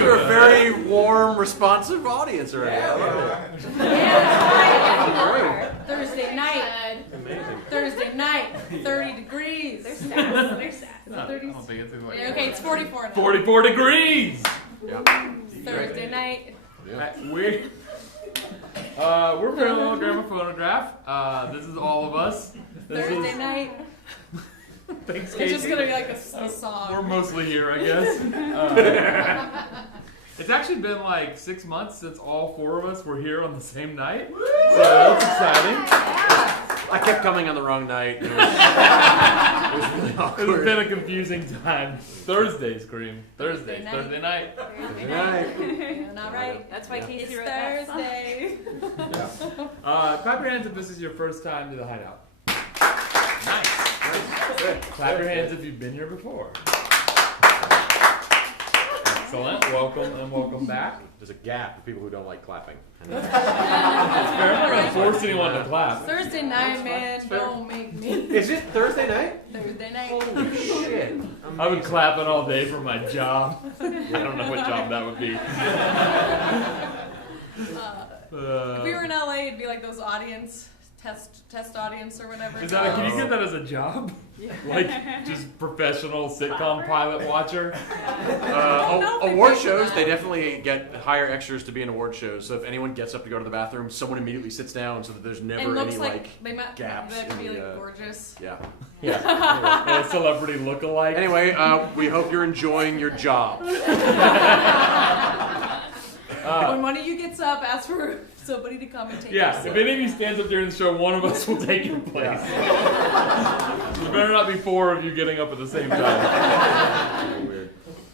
You're a very warm, responsive audience already. Yeah. Thursday night. Amazing. Thursday night. 30 degrees. They're stats. They're stats. I don't think it's like Okay, it's 44 now. 44 degrees. Yeah. Thursday night. We're Parallelogramophonograph. This is all of us. This Thursday is, night. Thanks, It's Casey. just gonna be like a song. We're mostly here, I guess. It's actually been like 6 months since all 4 of us were here on the same night. So that's exciting. I kept coming on the wrong night. It was really awkward. It's been a confusing time. Thursdays, Cream. Thursday night. Thursday night. You're not right. That's why Casey It's wrote that song. Thursday. Clap your hands if this is your first time to the Hideout. Nice. Clap your hands if you've been here before. Excellent. Welcome and welcome back. There's a gap for people who don't like clapping. It's fair. I'm not gonna force anyone to clap. Thursday night, man. fair. Don't make me. Is it Thursday night? Thursday night. Holy shit. I've been clapping all day for my job. I don't know what job that would be. If we were in LA, it'd be like those audience test audience or whatever. Is that can you get that as a job? Like just professional sitcom pilot watcher? Award shows, they definitely get hire extras to be in award shows. So if anyone gets up to go to the bathroom, someone immediately sits down so that there's and never looks any like they might gaps that could in be the, like gorgeous. Yeah. Yeah. And a celebrity look-alike. Anyway, we hope you're enjoying your job. When one of you gets up, ask for somebody to come and take your Yeah, seat. if any of you stands up during the show, one of us will take your place. There better not be 4 of you getting up at the same time. Weird.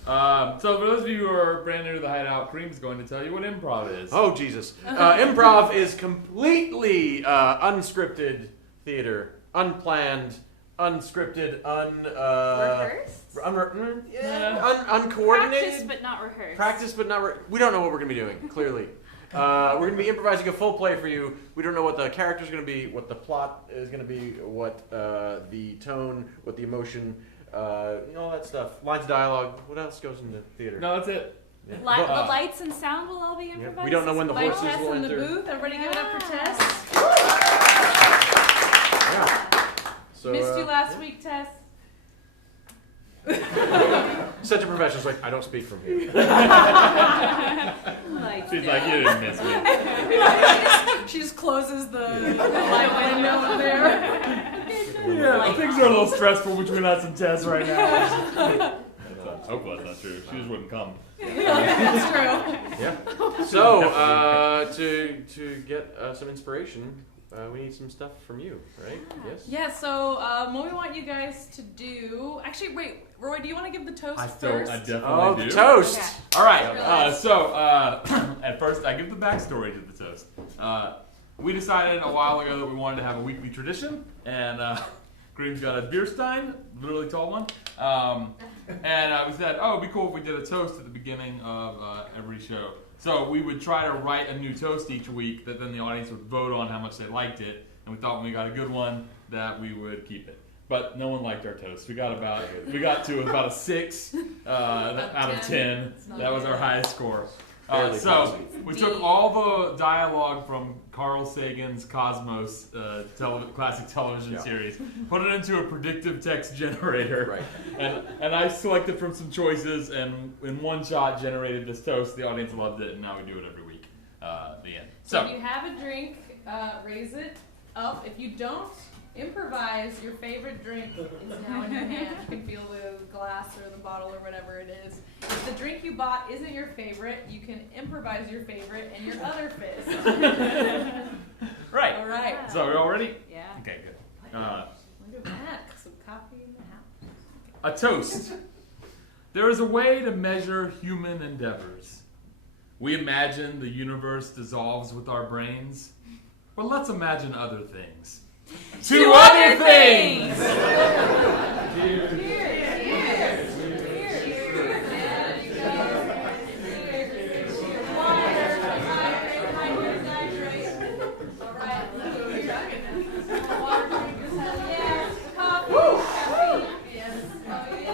So for those of you who are brand new to the Hideout, Cream's going to tell you what improv is. Oh, Jesus. Improv is completely unscripted theater. Unplanned, unscripted, Rehearsed? uncoordinated. Practice but not rehearsed. Practice, but not. We don't know what we're going to be doing, clearly. We're going to be improvising a full play for you. We don't know what the character's going to be, what the plot is going to be, what the tone, what the emotion, all that stuff. Lines of dialogue. What else goes into theater? No, that's it. Yeah. The lights and sound will all be improvised. We don't know when the Like horses Tess will in the enter. booth. Everybody give it up for Tess. Yeah. So, Missed you last week, Tess. Such a professional. Like, I don't speak from here. She's like, you didn't miss me. She just closes the light window there. Yeah, things are a little stressful between us and Tess right now. I hope that's not true. She just wouldn't come. That's true. Yeah. So, to get some inspiration, we need some stuff from you, right? Yes. Yeah, so what we want you guys to do... Actually, wait, Roy, do you want to give the toast first? I definitely Oh, do. the toast. Okay. All right. At first, I give the backstory to the toast. We decided a while ago that we wanted to have a weekly tradition, and Green's got a beer stein, really tall one, and we said, oh, it'd be cool if we did a toast at the beginning of every show. So we would try to write a new toast each week that then the audience would vote on how much they liked it, and we thought when we got a good one that we would keep it. But no one liked our toast. We got to about a 6 out of 10. That was our highest score. So we took all the dialogue from Carl Sagan's Cosmos classic television series, put it into a predictive text generator, and I selected from some choices, and in one shot generated this toast. The audience loved it, and now we do it every week. The end. So if you have a drink, raise it up. If you don't, improvise. Your favorite drink is now in your hand. You can feel the glass or the bottle or whatever it is. If the drink you bought isn't your favorite, you can improvise your favorite and your other fizz. Right. All right. So are we all ready? Yeah. Okay, good. Look at that. Some coffee in the house. A toast. There is a way to measure human endeavors. We imagine the universe dissolves with our brains, but let's imagine other things. Two other things! Cheers.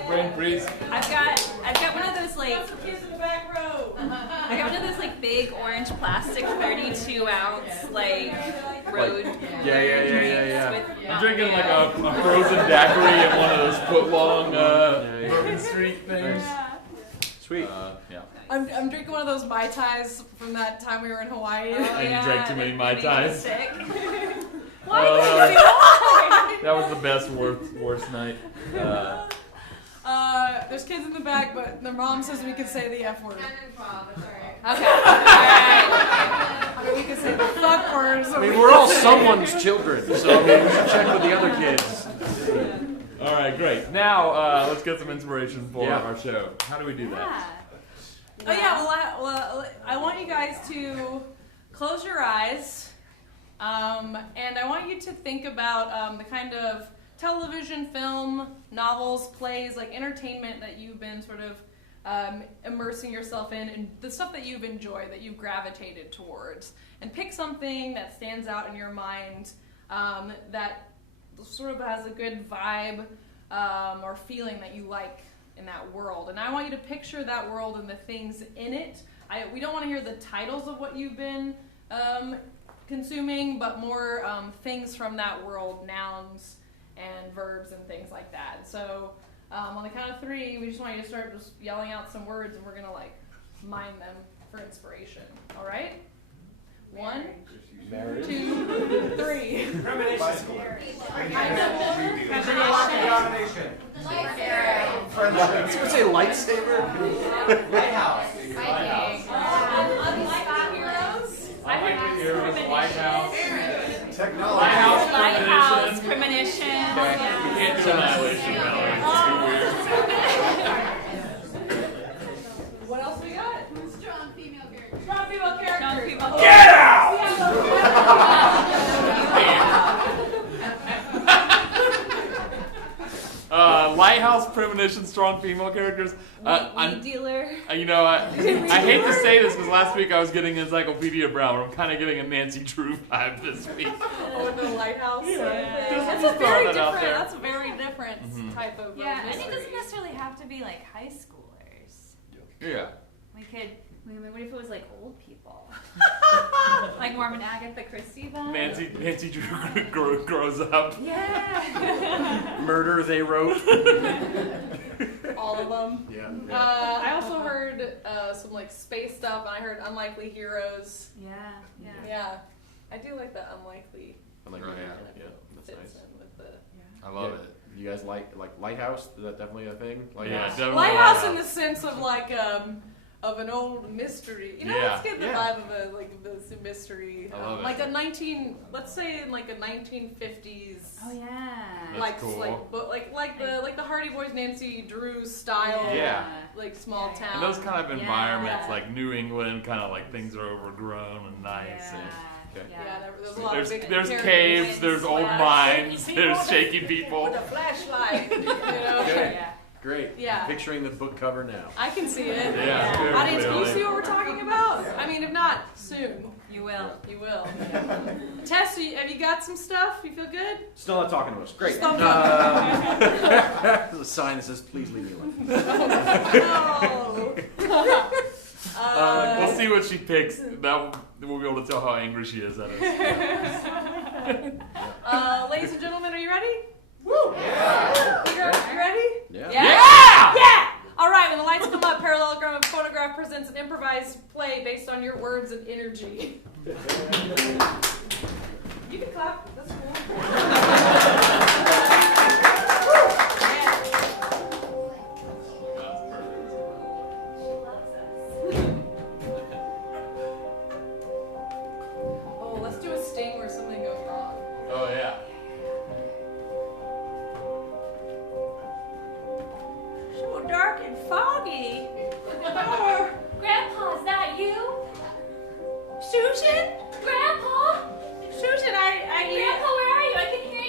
Brain freeze. I've got one of those like Got some kids in the back row. big orange plastic 32-ounce like road. Yeah. I'm drinking like a frozen daiquiri at one of those foot-long Bourbon Street things. Sweet. Yeah. I'm drinking one of those Mai Tais from that time we were in Hawaii. And you drank too many Mai Tais. Why? That was the best, worst night. There's kids in the back, but their mom says we can say the F word. Okay. Alright. I mean, we can say the fuck words. I mean, we're all someone's children, so I mean, we should check with the other kids. All right, great. Now let's get some inspiration for our show. How do we do that? Oh yeah, well, I want you guys to close your eyes, and I want you to think about the kind of television, film, novels, plays, like entertainment that you've been sort of immersing yourself in, and the stuff that you've enjoyed, that you've gravitated towards, and pick something that stands out in your mind that sort of has a good vibe or feeling that you like in that world. And I want you to picture that world and the things in it. We don't want to hear the titles of what you've been consuming, but more things from that world, nouns and verbs and things like that. So on the count of 3, we just want you to start just yelling out some words, and we're gonna like mime them for inspiration. All right? 1, 2, 3. Bicycle. Someone say lightsaber? Lighthouse. Unlikely Heroes, Lighthouse. Technology. Lighthouse, premonition. Yeah. We can't do Annihilation, Mallory. It's too weird. What else we got? Strong female character. Strong female character. Strong people. Get out! Lighthouse, premonition, strong female characters. Weed dealer. I hate to say this because last week I was getting Encyclopedia Brown, but I'm kind of getting a Nancy Drew vibe this week. Oh, the lighthouse. Yeah. That's a very different type of Yeah, and it mystery. doesn't necessarily have to be like high schoolers. Yeah. We could. I mean, what if it was like old people? Like Mormon Agatha Christie vibe? Nancy Drew grows up. Yeah. Murder they wrote. All of them. Yeah. I also heard some like space stuff, and I heard unlikely heroes. Yeah. Yeah, I do like that unlikely. I'm like, Oh, yeah. That's Fits nice. in with the I love Yeah. it. You guys like Lighthouse? Is that definitely a thing? Yeah, definitely. lighthouse in the sense of like of an old mystery. You know, Yeah. let's get the vibe of a like this mystery. I love it. Like let's say in like a 1950s. Oh yeah. Like cool. like the Hardy Boys, Nancy Drew style. Yeah. Like small Yeah. town. And those kind of environments, Yeah. like New England, kind of like things are overgrown and nice. And, okay. Yeah, there's a lot of big There's characters. caves, there's old mines, there's shaky people. With a flashlight. You know? Okay. Yeah. Great. Yeah. Picturing the book cover now. I can see it. Yeah. Audience, can you Really. see what we're talking about? I mean, if not, soon. You will. You will. Tess, have you got some stuff? You feel good? Still not talking to us. Great. Stop There's a sign that says, please leave me alone. No. We'll see what she picks. That we'll be able to tell how angry she is at us. Ladies and gentlemen, are you ready? Woo! Yeah. You ready? Yeah. Yeah! All right, when the lights come up, Parallelogramophonograph presents an improvised play based on your words and energy. You can clap. That's cool. Oh, let's do a sting where something goes wrong. Oh yeah. So dark and foggy. Grandpa, is that you? Susan? Grandpa? Susan, I Grandpa, where are you? I can hear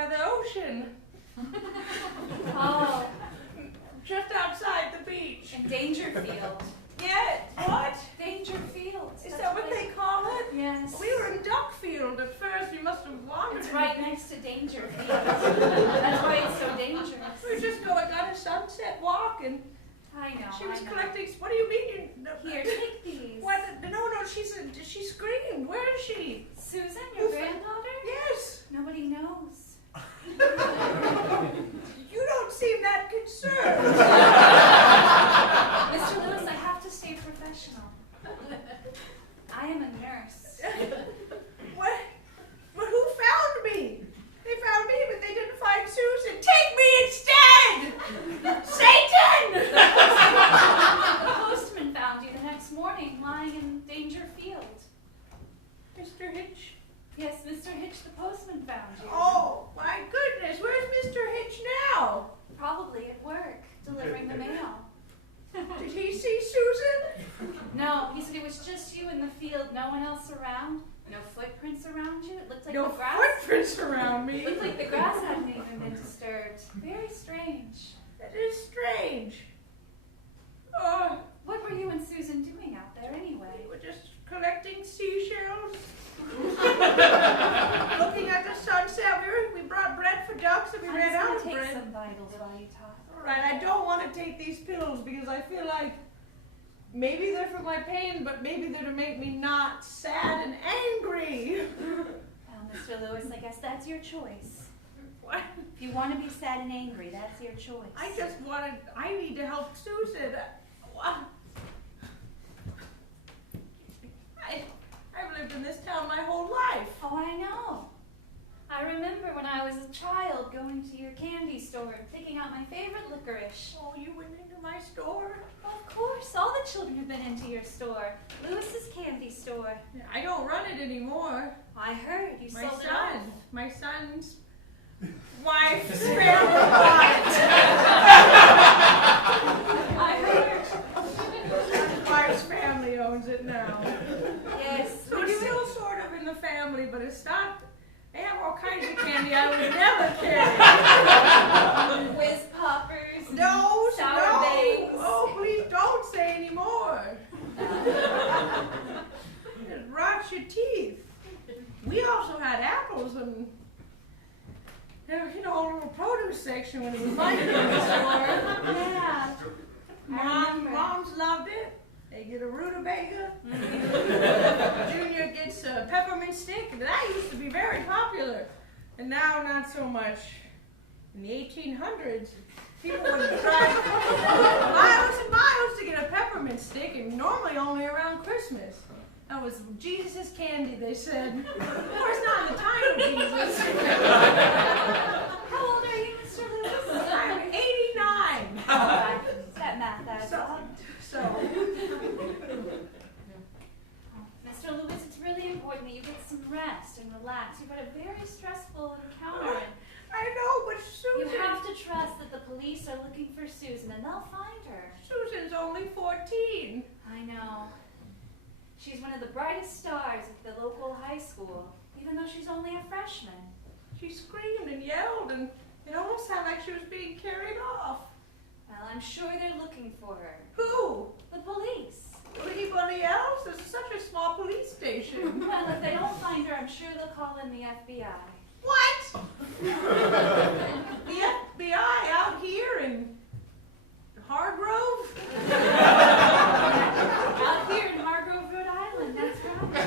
by the ocean, Oh, just outside the beach. in Dangerfield. Yeah, what? Dangerfield. Is That's that what they call it? Yes. We were in Duckfield at first. You must have wandered. It's right next to Dangerfield. That's why it's so dangerous. We were just going on a sunset walk, and I know. she was I know. collecting. What do you mean? You, Here, take these. What? No. She screamed. Where is she? Susan, your granddaughter? Yes. Nobody knows. You don't seem that concerned. Mr. Lewis, I have to stay professional. I am a nurse. What? But who found me? They found me, but they didn't find Susan. Take me instead! Satan! The postman found you the next morning, lying in Dangerfield. Mr. Hitch? Yes, Mr. Hitch, the postman found you. Oh, my goodness. Where's Mr. Hitch now? Probably at work, delivering the mail. Did he see Susan? No, he said it was just you in the field, no one else around, no footprints around you. It looked like No the grass. footprints around It me. looked like the grass hadn't even been disturbed. Very strange. That is strange. What were you and Susan doing out there anyway? We were just collecting seashells. Looking at the sunset. We brought bread for ducks and we I'm ran just out gonna of take bread. some vitals while you talk. All right, I don't want to take these pills because I feel like maybe they're for my pain, but maybe they're to make me not sad and angry. Well, Mr. Lewis, I guess that's your choice. What? If you want to be sad and angry, that's your choice. I need to help Susan. What? I've lived in this town my whole life. Oh, I know. I remember when I was a child going to your candy store and picking out my favorite licorice. Oh, you went into my store? Of course, all the children have been into your store. Lewis's candy store. I don't run it anymore. I heard you My sold it off. son, my son's wife's family bought it. I heard. His wife's family owns it now. Yes. So it's still sort of in the family, but it's not. They have all kinds of candy I would never carry. Whiz poppers. No, Sour no. bakes. Oh, please don't say any more. It rots your teeth. We also had apples and there was, a little produce section when it was my candy store. Yeah. I remember. Moms loved it. They get a rutabaga. Junior gets a peppermint stick. That used to be very popular. And now not so much. In the 1800s, people would drive miles and miles to get a peppermint stick, and normally only around Christmas. That was Jesus' candy, they said. Of course, not in the time of Jesus. How old are you, Mr. Lewis? I'm 89. That math adds up. So, Mr. Lewis, it's really important that you get some rest and relax. You've had a very stressful encounter. And I know, but you Susan. have to trust that the police are looking for Susan and they'll find her. Susan's only 14. I know. She's one of the brightest stars at the local high school, even though she's only a freshman. She screamed and yelled, and it almost sounded like she was being carried off. Well, I'm sure they're looking for her. Who? The police. Anybody else? This is such a small police station. Well, if they don't find her, I'm sure they'll call in the FBI. What? The FBI out here in Hargrove? Out here in Hargrove, Rhode Island, that's right.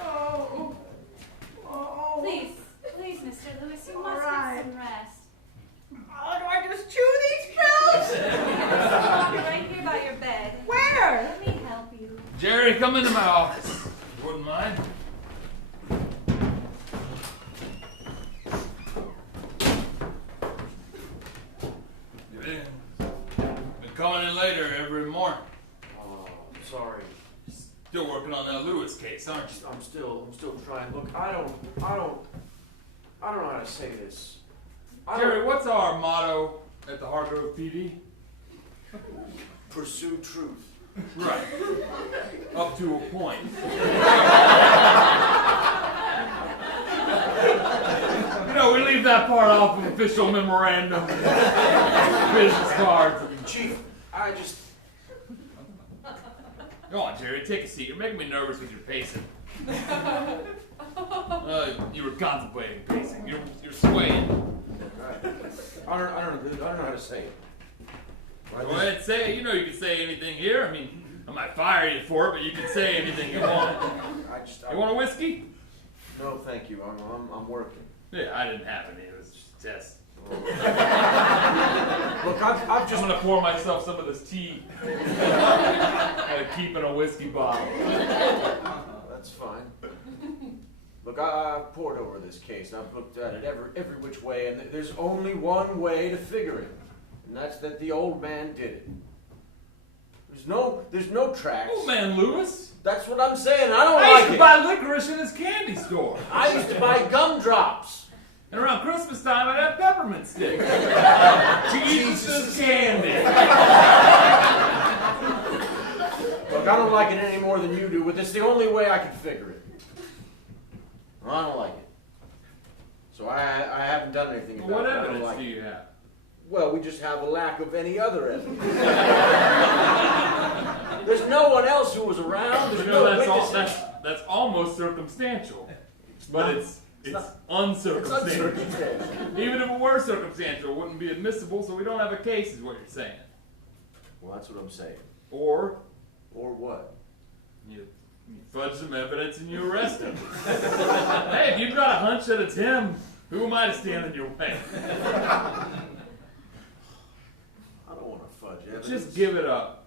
Oh. Please, Mr. Lewis, you All must right. get some rest. Oh, do I just chew these pills? Right here by your bed. Where? Let me help you. Jerry, come into my office. You wouldn't mind? Get in. Been coming in later every morning. Oh, sorry. Still working on that Lewis case, aren't you? I'm still trying. Look, I don't know how to say this. Jerry, what's our motto at the Hargrove PD? Pursue truth. Right. Up to a point. that part off of official memorandum. Business cards. Chief, I just... Go on, Jerry, take a seat. You're making me nervous with your pacing. You were contemplating pacing. You're swaying. I don't know how to say it. Go ahead and say it. You know you can say anything here. I mean, I might fire you for it, but you can say anything you want. You want a whiskey? No, thank you. I'm working. Yeah, I didn't have any. It was just a test. Look, I'm just... I'm gonna pour myself some of this tea. Gotta keep in a whiskey bottle. That's fine. Look, I've pored over this case. I've looked at it every which way, and there's only one way to figure it, and that's that the old man did it. There's no tracks. Old man Lewis. That's what I'm saying. I don't I like used to it. buy licorice in his candy store. I used to buy gumdrops. And around Christmas time, I'd have peppermint sticks. Jesus candy. Look, I don't like it any more than you do, but it's the only way I can figure it. I don't like it. So I haven't done anything about What it. I don't evidence like do it. you have? Well, we just have a lack of any other evidence. There's no one else who was around. There's You know, no that's witnesses. that's almost circumstantial, but it's It's uncircumstantial. uncircumstantial. Even if it were circumstantial, it wouldn't be admissible, so we don't have a case, is what you're saying. Well, that's what I'm saying. Or Or what? you fudge some evidence and you arrest him. Hey, if you've got a hunch that it's him, who am I to stand in your way? I don't want to fudge evidence. Just give it up.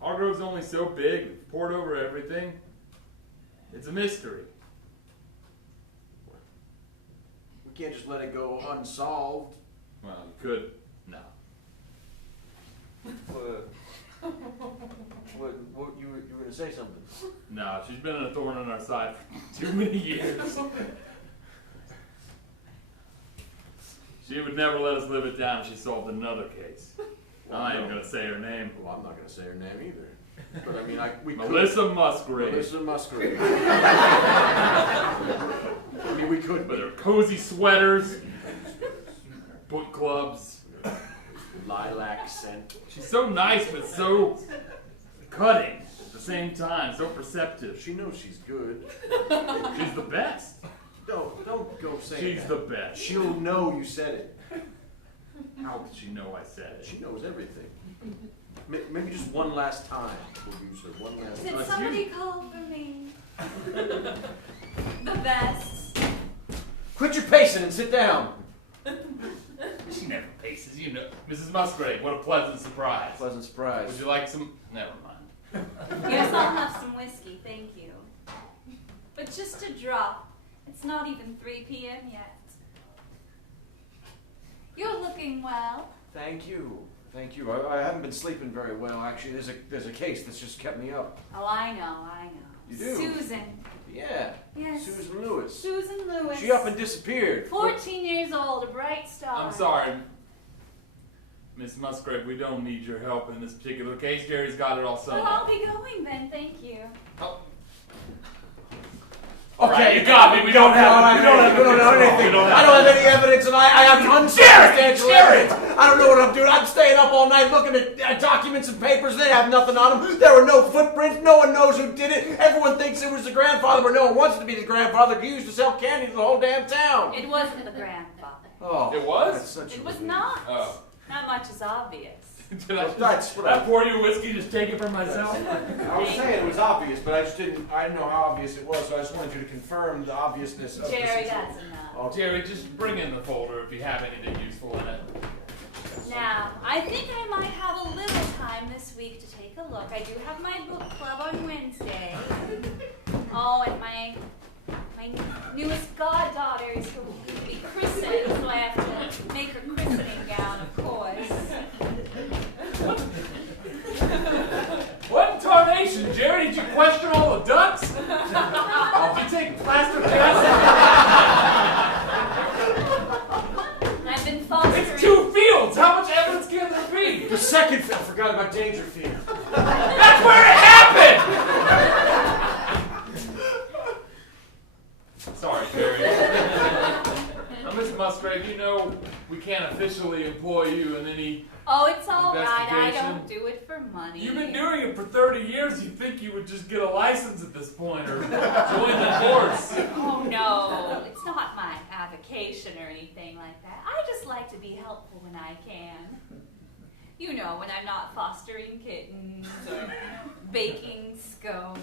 Hargrove's only so big, we've poured over everything. It's a mystery. We can't just let it go unsolved. Well, you could. No. What you were going to say something? No, she's been a thorn on our side for too many years. She would never let us live it down if she solved another case. Well, I ain't no. gonna say her name. Well, I'm not going to say her name either. But I mean, we could. Melissa Musgrave. Melissa Musgrave. I mean, we could. With her cozy sweaters, her book clubs. Lilac scent. She's so nice, but so cutting at the same time, so perceptive. She knows she's good. She's the best. Don't go say She's that. the best. She'll know you said it. How did she know I said it? She knows everything. Maybe just one last time. We'll use her one last Did time. somebody call for me? The best. Quit your pacing and sit down. She never paces, you know. Mrs. Musgrave, what a pleasant surprise. Pleasant surprise. Would you like some? Never mind. Yes, I'll have some whiskey, thank you. But just a drop. It's not even 3 p.m. yet. You're looking well. Thank you. Thank you. I haven't been sleeping very well, actually. There's a case that's just kept me up. Oh, I know. You do? Susan. Yeah. Yes. Susan Lewis. Susan Lewis. She up and disappeared. 14 years old, a bright star. I'm sorry, Miss Musgrave, we don't need your help in this particular case. Jerry's got it all Well, settled. I'll be going then, thank you. Oh. Okay, you got me. We don't have anything. I don't have any evidence, and I have uncircumstantial evidence. I don't know what I'm doing. I'm staying up all night looking at documents and papers. They have nothing on them. There were no footprints. No one knows who did it. Everyone thinks it was the grandfather, but no one wants it to be the grandfather. He used to sell candy to the whole damn town. It wasn't the grandfather. Oh, It was? that's such It a was relief. not. Oh. Not much is obvious. Did I, That's what I pour you whiskey, just take it for myself? I was saying it was obvious, but I didn't know how obvious it was, so I just wanted you to confirm the obviousness of the Jerry, situation. that's enough. Oh, Jerry, just bring in the folder if you have anything useful in it. Now, I think I might have a little time this week to take a look. I do have my book club on Wednesday. Oh, and my newest goddaughter is going to be christened, so I have to make her christening gown, of course. What in tarnation, Jerry? Did you question all the ducks? Did you take plaster casts? I've been fostering. It's 2 fields. How much evidence can there be? The second, I forgot about Dangerfield. That's where it happened! Sorry, Jerry. Musgrave, you know we can't officially employ you in any... Oh, it's all right. I Investigation. don't do it for money. You've been doing it for 30 years. You'd think you would just get a license at this point or join the force. Oh no, it's not my avocation or anything like that. I just like to be helpful when I can. You know, when I'm not fostering kittens or baking scones,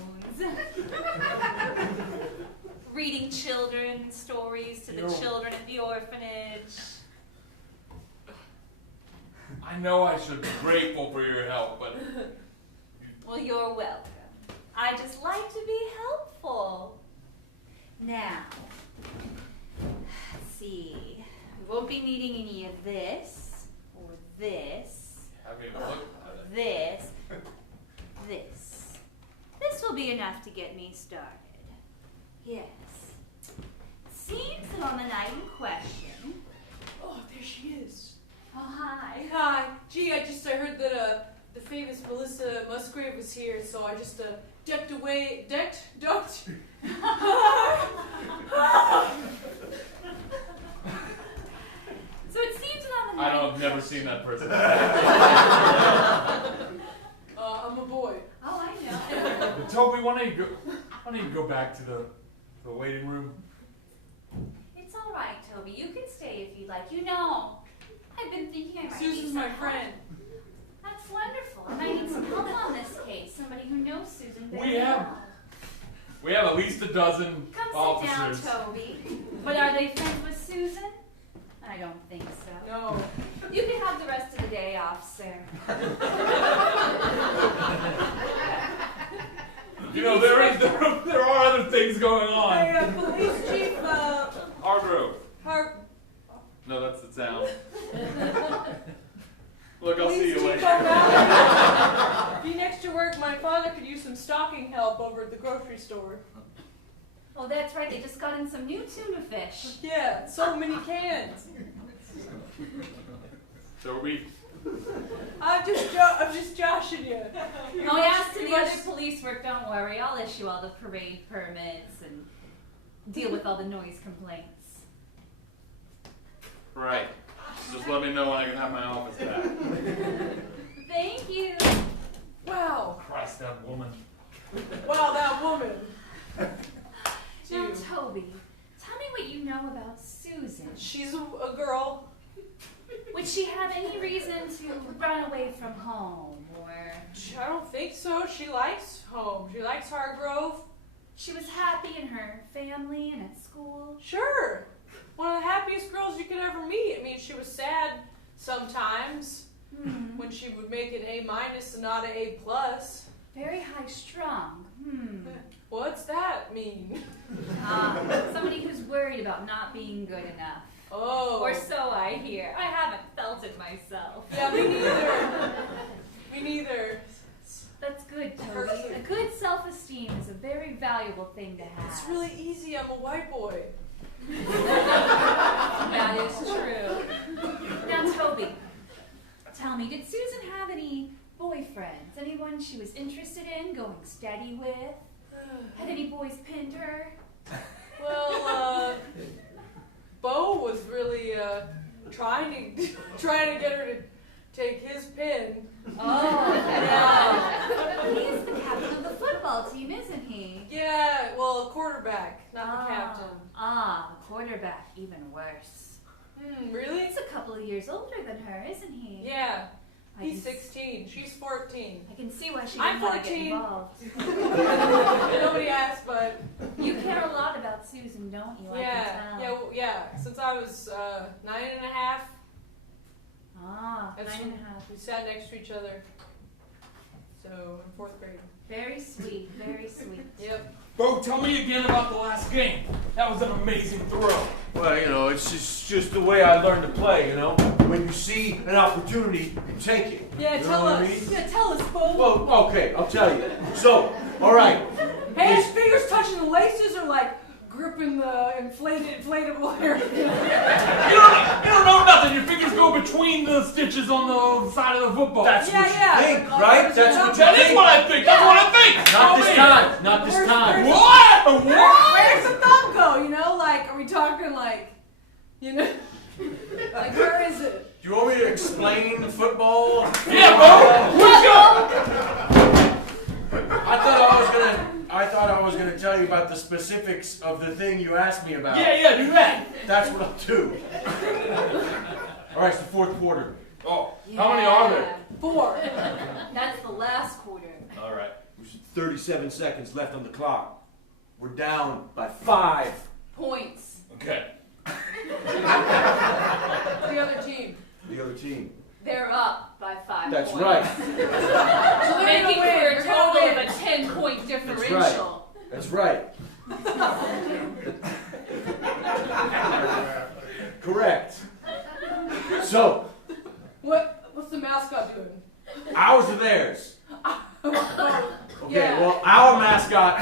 reading children's stories to the children at the orphanage. I know I should be grateful for your help, but... Well, you're welcome. I just like to be helpful. Now, let's see. We won't be needing any of this, or this, Haven't even looked at it. this, this. This will be enough to get me started. Yes. Seems that on the night in question. Oh, there she is. Oh, hi. Hi. Gee, I heard that the famous Melissa Musgrave was here, so I just ducked. So it seems that on the I night. don't, I've never seen that person. I'm a boy. Oh, I know. Toby, why don't you go back to the waiting room? It's all right, Toby. You can stay if you like. You know, I've been thinking I might need Susan's some my help. friend. That's wonderful. And I need some help on this case. Somebody who knows Susan very We have well. We have at least a dozen Come officers. sit down, Toby. But are they friends with Susan? I don't think so. No. You can have the rest of the day off, sir. You know, there are other things going Hey, on. police chief, Hargrove. No, that's the town. Look, I'll see you later. Be next to work. My father could use some stocking help over at the grocery store. Oh, that's right. They just got in some new tuna fish. Yeah, so many cans. Toby. I'm just joshing you. Oh, as to the other police work, don't worry. I'll issue all the parade permits and deal with all the noise complaints. Right. Just let me know when I can have my office back. Thank you. Wow. Christ, that woman. Wow, that woman. Now, Dude. Toby, tell me what you know about Susan. She's a girl. Would she have any reason to run away from home, or I don't think so. She likes home. She likes Hargrove. she was happy in her family and at school? Sure. One of the happiest girls you could ever meet. I mean, she was sad sometimes when she would make an A- and not an A+. Very high strung. What's that mean? Somebody who's worried about not being good enough. Oh. Or so I hear. I haven't felt it myself. Yeah, me neither. Me neither. That's good, Toby. A good self-esteem is a very valuable thing to have. It's really easy. I'm a white boy. That is true. Now, Toby, tell me, did Susan have any boyfriends? Anyone she was interested in, going steady with? Had any boys pinned her? Well, Bo was really trying to get her to take his pin. Oh, yeah. He is the captain of the football team, isn't he? Yeah, well, quarterback, not the captain. Quarterback, even worse. Really? He's a couple of years older than her, isn't he? Yeah. I He's can 16. She's 14. I can see why she I'm didn't want to get 14. involved. Nobody asked, but You care a lot about Susan, don't you? I can tell. yeah. Since I was 9 and a half, That's 9 and a half. we sat next to each other. So in 4th grade. Very sweet, very sweet. Yep. Bo, tell me again about the last game. That was an amazing throw. Well, you know, it's just the way I learned to play, you know? When you see an opportunity, you take it. Yeah, You know tell what us. I mean? Yeah, tell us, Bo. Well, okay, I'll tell you. So, all right. Hands, fingers touching the laces, or like gripping the inflatable hair. You don't know nothing. Your fingers go between the stitches on the side of the football. That's what Yeah. you think, right? That's what you That is think. what I think. That's what I think. Not this Toby. time. Not this time. What? Where's the thumb go? You know, like, are we talking like You know? Like, where is it? Do you want me to explain football? Yeah, Bo! Let's go! I thought I was gonna tell you about the specifics of the thing you asked me about. Yeah, do that. That's what I'll do. All right, it's the fourth quarter. Oh, how many are there? 4. That's the last quarter. All right. There's 37 seconds left on the clock. We're down by 5. Points. Okay. The other team. The other team. They're up by 5 That's points. right. So they're Making gonna for win. a They're total gonna of win. a 10-point differential. That's right. Correct. So, What's the mascot doing? ours or theirs? Okay, Yeah. well, our mascot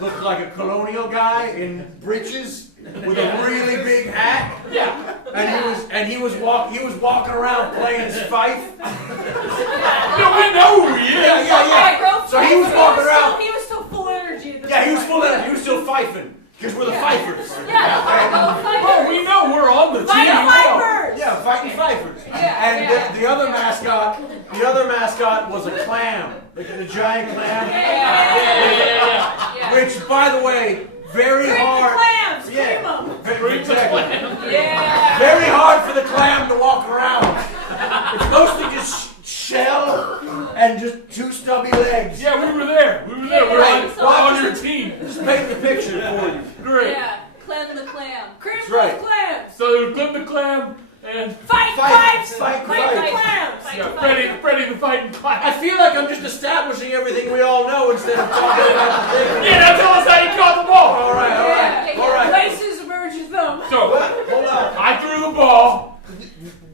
looked like a colonial guy in breeches with a really big hat. Yeah. And he was walking around playing his fife. No, we know who he is. Yeah. So he was walking around. He was still full energy at this Yeah, he was point. full of it. He was still fifing because we're the fifers. Oh, we know we're on the team. Fighting Vipers! Yeah, fighting fifers. Yeah, And yeah. the other mascot was a clam, like a giant clam. Yeah. Which, by the way, very hard. Clams! Yeah. Scream 'em! Exactly. Yeah! Very hard for the clam to walk around. It's mostly just shell and just 2 stubby legs. Yeah, we were there. We're Right. on your team. Just paint the picture for you. Great. Yeah, Clem the Clam. Cream right. clams! So there's Clip the Clam and Fight! Fight Fight the clams. yeah, Freddy the Fighting Clam. I feel like I'm just establishing everything we all know instead of talking about the thing. Yeah, now tell us how you caught the ball. All right. Places emerges them. So, Hold on. I threw the ball.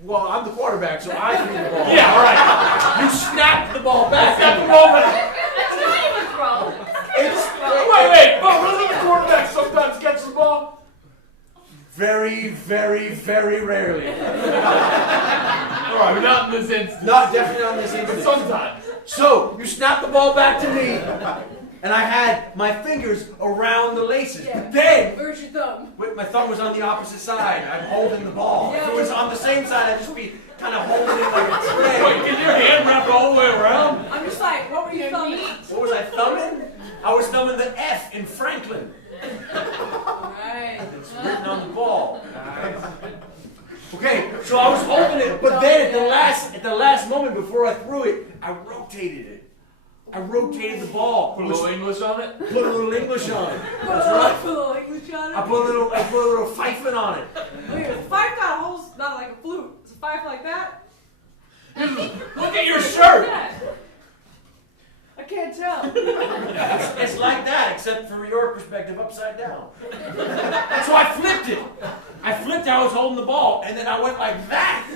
Well, I'm the quarterback, so I threw the ball. Yeah, all right. You snapped the ball back. Snap the ball back. That's kind of a throw. Wait. But doesn't the quarterback sometimes catch the ball? Very, very, very rarely. All right, but not in this instance. Not definitely on this But instance. sometimes. So, you snapped the ball back to me, and I had my fingers around the laces. Yeah. But then, Where's your thumb? my thumb was on the opposite side. I'm holding the ball. Yeah. If it was on the same side, I'd just be kind of holding it like a Wait, tray. get your hand wrapped all the way around? I'm just like, what were you thumbing? What was I thumbing? I was thumbing the F in Franklin. Right. It's written on the ball. Okay, so I was holding it, but then at the last moment before I threw it, I rotated it. I rotated the ball. Put a little English on it? Put a little English on it. Put That's a right. little English on it. I put a little fifing on it. Wait, the fife got holes, not like a flute. It's a fife like that? Look at your shirt. I can't tell. It's like that, except for your perspective upside down. And so I flipped it. I was holding the ball, and then I went like that.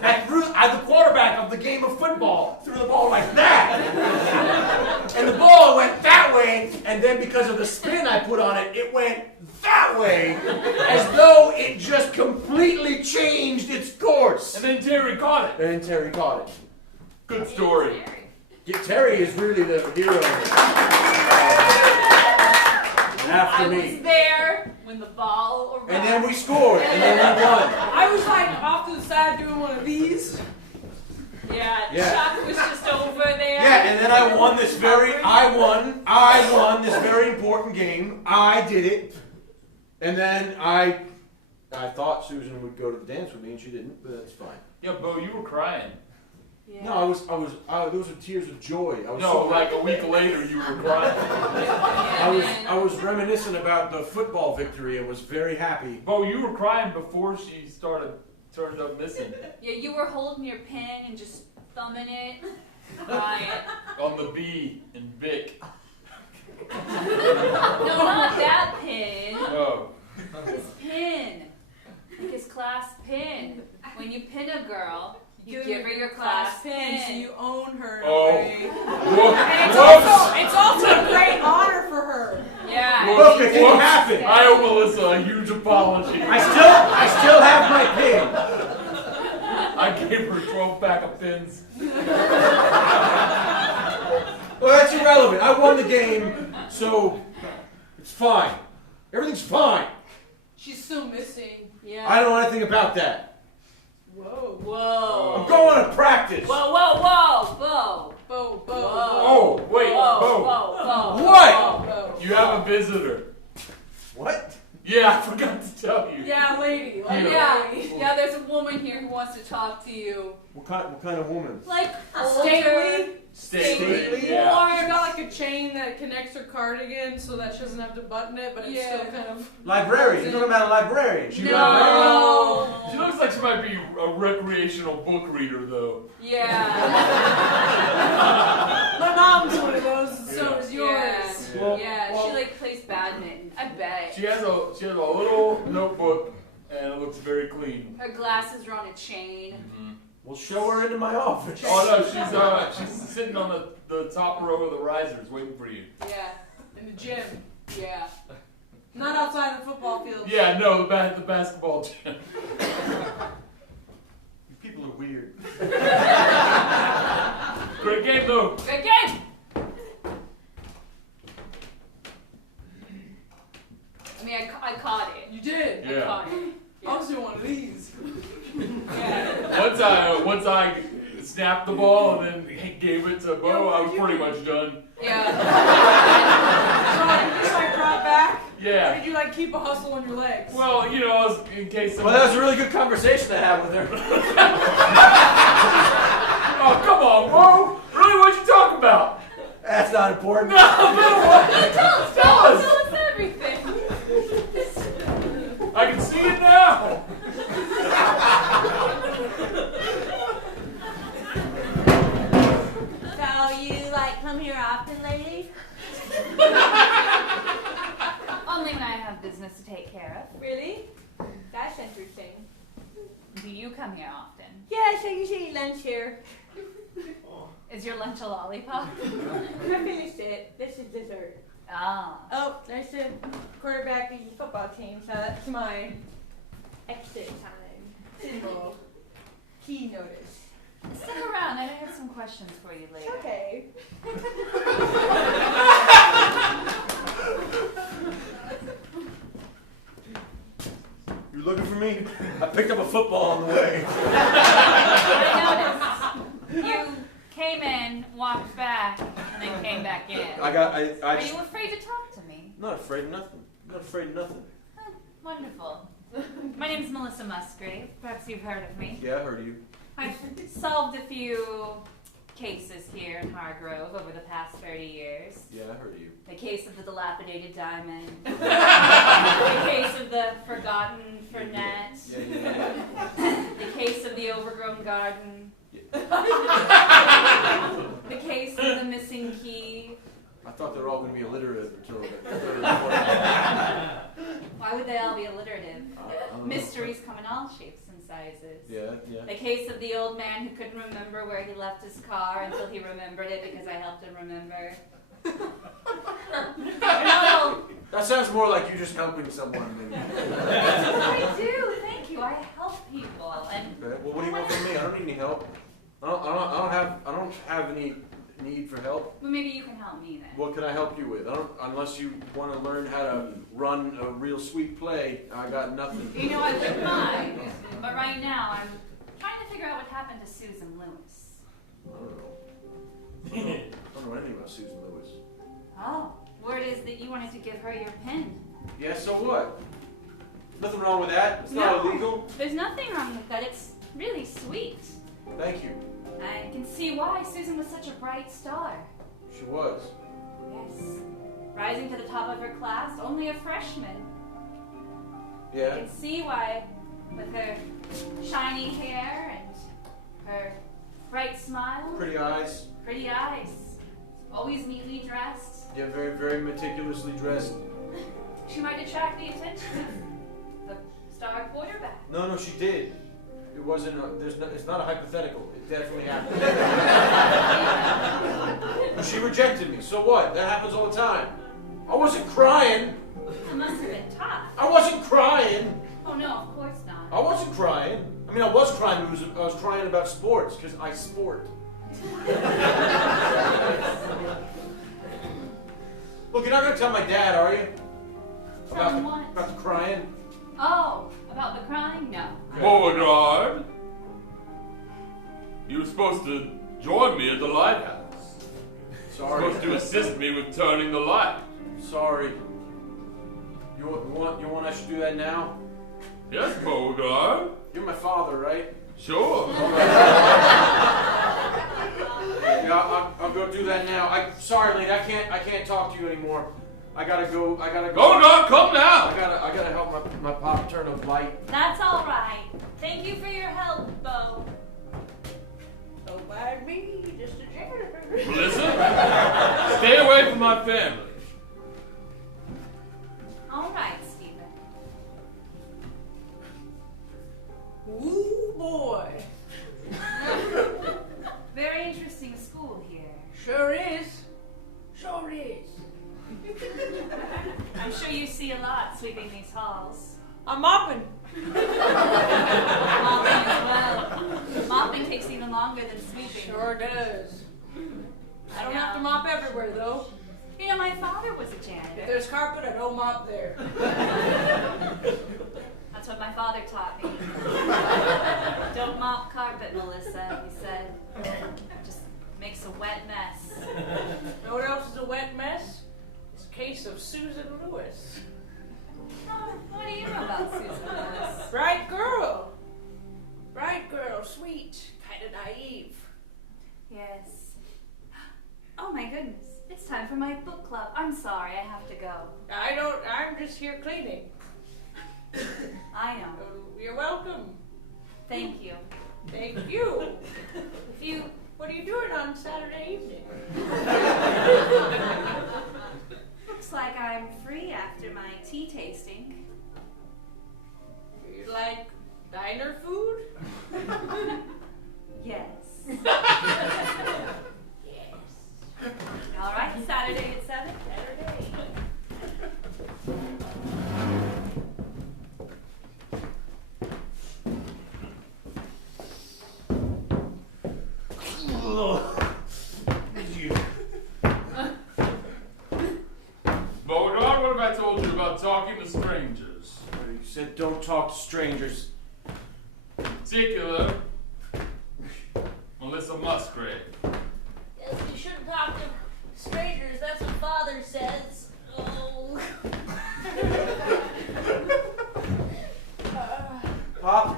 The quarterback of the game of football threw the ball like that. And the ball went that way, and then because of the spin I put on it, it went that way, as though it just completely changed its course. And then Terry caught it. And Terry caught it. Good story. Terry is really the hero. After I me. was there when the ball arrived. And then we scored, and then we won. I was like off to the side doing one of these. Yeah, Yeah. Chuck was just over there. Yeah, and then I won this I won this very important game. I did it. And then I thought Susan would go to the dance with me, and she didn't, but that's fine. Yeah, Bo, you were crying. Yeah. No, those were tears of joy. I was No, so like a week later you were crying. I was reminiscent about the football victory and was very happy. Bo, you were crying before she turned up missing. Yeah, you were holding your pen and just thumbing it. Right. On the B in Vic. No, not that pin. Oh. His pin. Like his class pin. When you pin a girl, you give her your class pin. so you own her in a Oh. way. Whoops. And Whoops. it's also a great honor for her. Yeah. Look, it didn't Whoops. happen. I owe Melissa a huge apology. I still have my pin. I gave her 12 pack of pins. Well, that's irrelevant. I won the game, so it's fine. Everything's fine. She's still missing. Yeah. I don't know anything about that. Whoa. Whoa. I'm going to practice. Whoa, whoa, whoa, whoa. Bo, bo, Oh, wait, Whoa, Bo. whoa, whoa. What? bo. You have a visitor. What? Yeah, I forgot to tell you. Yeah, lady. Like Yeah, lady. yeah, there's a woman here who wants to talk to you. What kind of woman? Like, Stately. Stately. Yeah. Yeah. She's got like a chain that connects her cardigan so that she doesn't have to button it, but it's Yeah. still kind of. Librarian. You're talking about a librarian. She No. She looks like she might be a recreational book reader, though. Yeah. My mom's one of those, and so Yeah. is yours. Well, Yeah, well- she like plays badminton. I bet. She has a little notebook, and it looks very clean. Her glasses are on a chain. Well, show her into my office. Oh no, she's sitting on the top row of the risers, waiting for you. Yeah, In the gym. yeah. Not outside the football field. Yeah, no, the basketball gym. You people are weird. Great game though. Good game. I mean, I caught it. You did. I Yeah. caught it. I was doing one of these. Yeah. Once I snapped the ball and then gave it to Bo, Yeah, I was you pretty did. much done. Yeah. So you just like brought back? Or Yeah. did you like keep a hustle on your legs? Well, you know, in case. Well, that was a really good conversation to have with her. Oh, come on, Bo. Really, what'd you talk about? That's not important. No, what? Tell us everything. I can see it now. So you like come here often lately? Only when I have business to take care of. Really? That's interesting. Do you come here often? Yes, I usually eat lunch here. Is your lunch a lollipop? I finished it. This is dessert. Ah. Oh, there's the quarterback of the football team, so that's my exit time. Symbol. Key notice. Stick around. I have some questions for you later. Okay. You looking for me? I picked up a football on the way. I noticed you came in, walked back, and then came back in. I Are you afraid to talk to me? not afraid of nothing. Not afraid of nothing. Huh, wonderful. My name's Melissa Musgrave. Perhaps you've heard of me. Yeah, I heard of you. I've solved a few cases here in Hargrove over the past 30 years. Yeah, I heard of you. The case of the dilapidated diamond. The case of the forgotten fernet. Yeah. The case of the overgrown garden. The case of the missing key. I thought they were all going to be alliterative until Why would they all be alliterative? I don't know. Mysteries come in all shapes and sizes. Yeah, yeah. The case of the old man who couldn't remember where he left his car until he remembered it because I helped him remember. No, That sounds more like you just helping someone. Maybe. I do. Thank you. I help people, and Okay. Well, what do you want from me? I don't need any help. I don't have any need for help. well, maybe you can help me then. What can I help you with? Unless you want to learn how to run a real sweet play, I got nothing. You know, I wouldn't mind, but right now I'm trying to figure out what happened to Susan Lewis. I don't know. I don't know anything about Susan Lewis. Oh, word is that you wanted to give her your pen. Yeah, so what? Nothing wrong with that. It's No. not illegal. There's nothing wrong with that. It's really sweet. Thank you. I can see why Susan was such a bright star. She was. Yes. Rising to the top of her class, only a freshman. I Yeah. can see why, with her shiny hair and her bright smile, Pretty eyes. pretty eyes, always neatly dressed, Yeah, very, very meticulously dressed. she might attract the attention of the star quarterback. No, she did. It wasn't. It's not a hypothetical. It definitely happened. She rejected me. So what? That happens all the time. I wasn't crying. It must have been tough. I wasn't crying. Oh no, of course not. I wasn't crying. I mean, I was crying. I was crying about sports because I sport. Look, you're not gonna tell my dad, are you? Tell him what? About the crying. Oh, Beauregard, you were supposed to join me at the lighthouse. Sorry. Supposed to assist me with turning the light. Sorry. You want I should do that now? Yes, Beauregard. You're my father, right? Sure. Yeah, I'll go do that now. Sorry, lady, I can't talk to you anymore. I gotta go. Beauregard, come now. I gotta help my pop turn a light. That's all right. Thank you for your help, Bo. Don't mind me, just a janitor. Melissa, stay away from my family. All right, Stephen. Ooh boy, Very interesting school here. sure is. Sure is. I'm sure you see a lot sweeping these halls. I'm mopping. Mopping as well. Mopping takes even longer than sweeping. Sure does. I don't have to mop everywhere though. You know, my father was a If janitor. there's carpet, I don't mop there. That's what my father taught me. Don't mop carpet, Melissa, he said. It just makes a wet mess. Know what else is a wet mess? It's a case of Susan Lewis. Oh, what do you know about Susan Lewis? Bright girl. Bright girl, sweet, kind of naive. Yes. Oh my goodness. It's time for my book club. I'm sorry, I have to go. I'm just here cleaning. I know. You're welcome. Thank you. Thank you. If you What are you doing on Saturday evening? looks like I'm free after my tea tasting. You like diner food? Yes. Yes. All right, Saturday at 7. Saturday. Beauregard, what have I told you about talking to strangers? You said don't talk to strangers. In particular, Melissa Musgrave. Yes, you shouldn't talk to strangers. That's what Father says. Oh. Pop,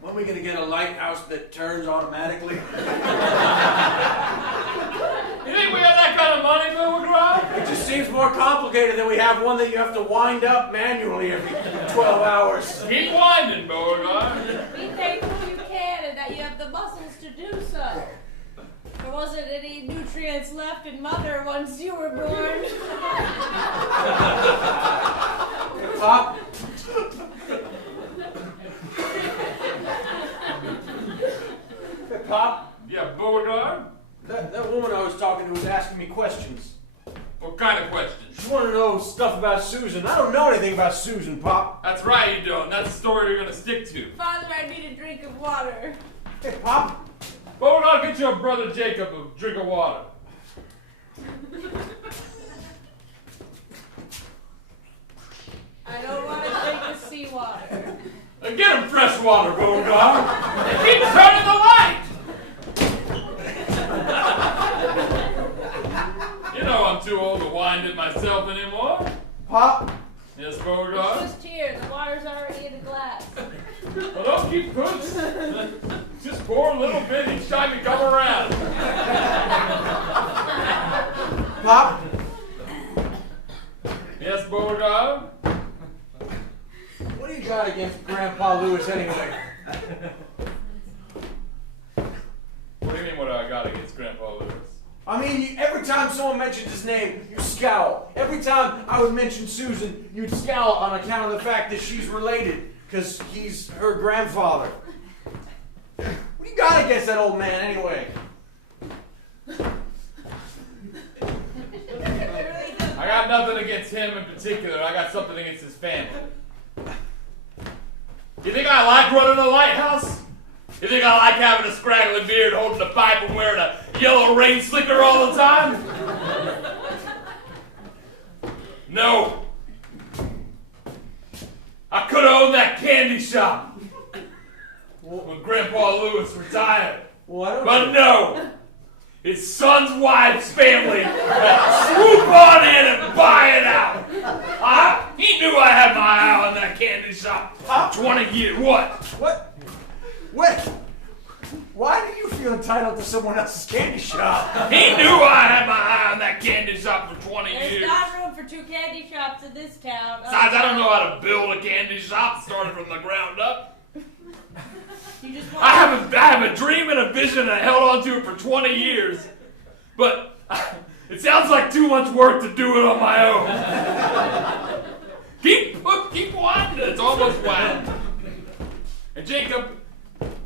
when are we gonna get a lighthouse that turns automatically? You think we have that kind of money, Beauregard? It just seems more complicated than we have one that you have to wind up manually every 12 hours. Keep winding, Beauregard. Be thankful you can and that you have the muscles to do so. There wasn't any nutrients left in Mother once you were born. Pop, hey, Pop, Yeah, Beauregard? that woman I was talking to was asking me questions. What kind of questions? She wanted to know stuff about Susan. I don't know anything about Susan, Pop. That's right, you don't. That's the story you're gonna stick to. Father, I need a drink of water. Hey, Pop, Beauregard, get your brother Jacob a drink of water. I don't want to drink the seawater. And get him fresh water, Beauregard. And keep turning the light. You know I'm too old to wind it myself anymore. Pop, Yes, It's Beauregard? just here. The water's already in a glass. Well, don't keep pushing. Just pour a little bit each time you come around. Pop, Yes, Beauregard? what do you got against Grandpa Lewis anyway? What do you mean what I got against Grandpa Lewis? I mean, every time someone mentions his name, you scowl. Every time I would mention Susan, you'd scowl on account of the fact that she's related, because he's her grandfather. What do you got against that old man anyway? I got nothing against him in particular. I got something against his family. You think I like running a lighthouse? You think I like having a scraggly beard, holding a pipe, and wearing a yellow rain slicker all the time? No. I could have owned that candy shop. Grandpa Lewis retired. Well, I don't But no! His son's wife's family swoop on in and buy it out! He knew I had my eye on that candy shop for 20 years. What? What? Why do you feel entitled to someone else's candy shop? He knew I had my eye on that candy shop for 20 There's years. not room for 2 candy shops in this town. Besides, I don't know how to build a candy shop started from the ground up. You just I have a dream and a vision and I held on to it for 20 years. But it sounds like too much work to do it on my own. Keep winding it. It's almost wound. And Jacob,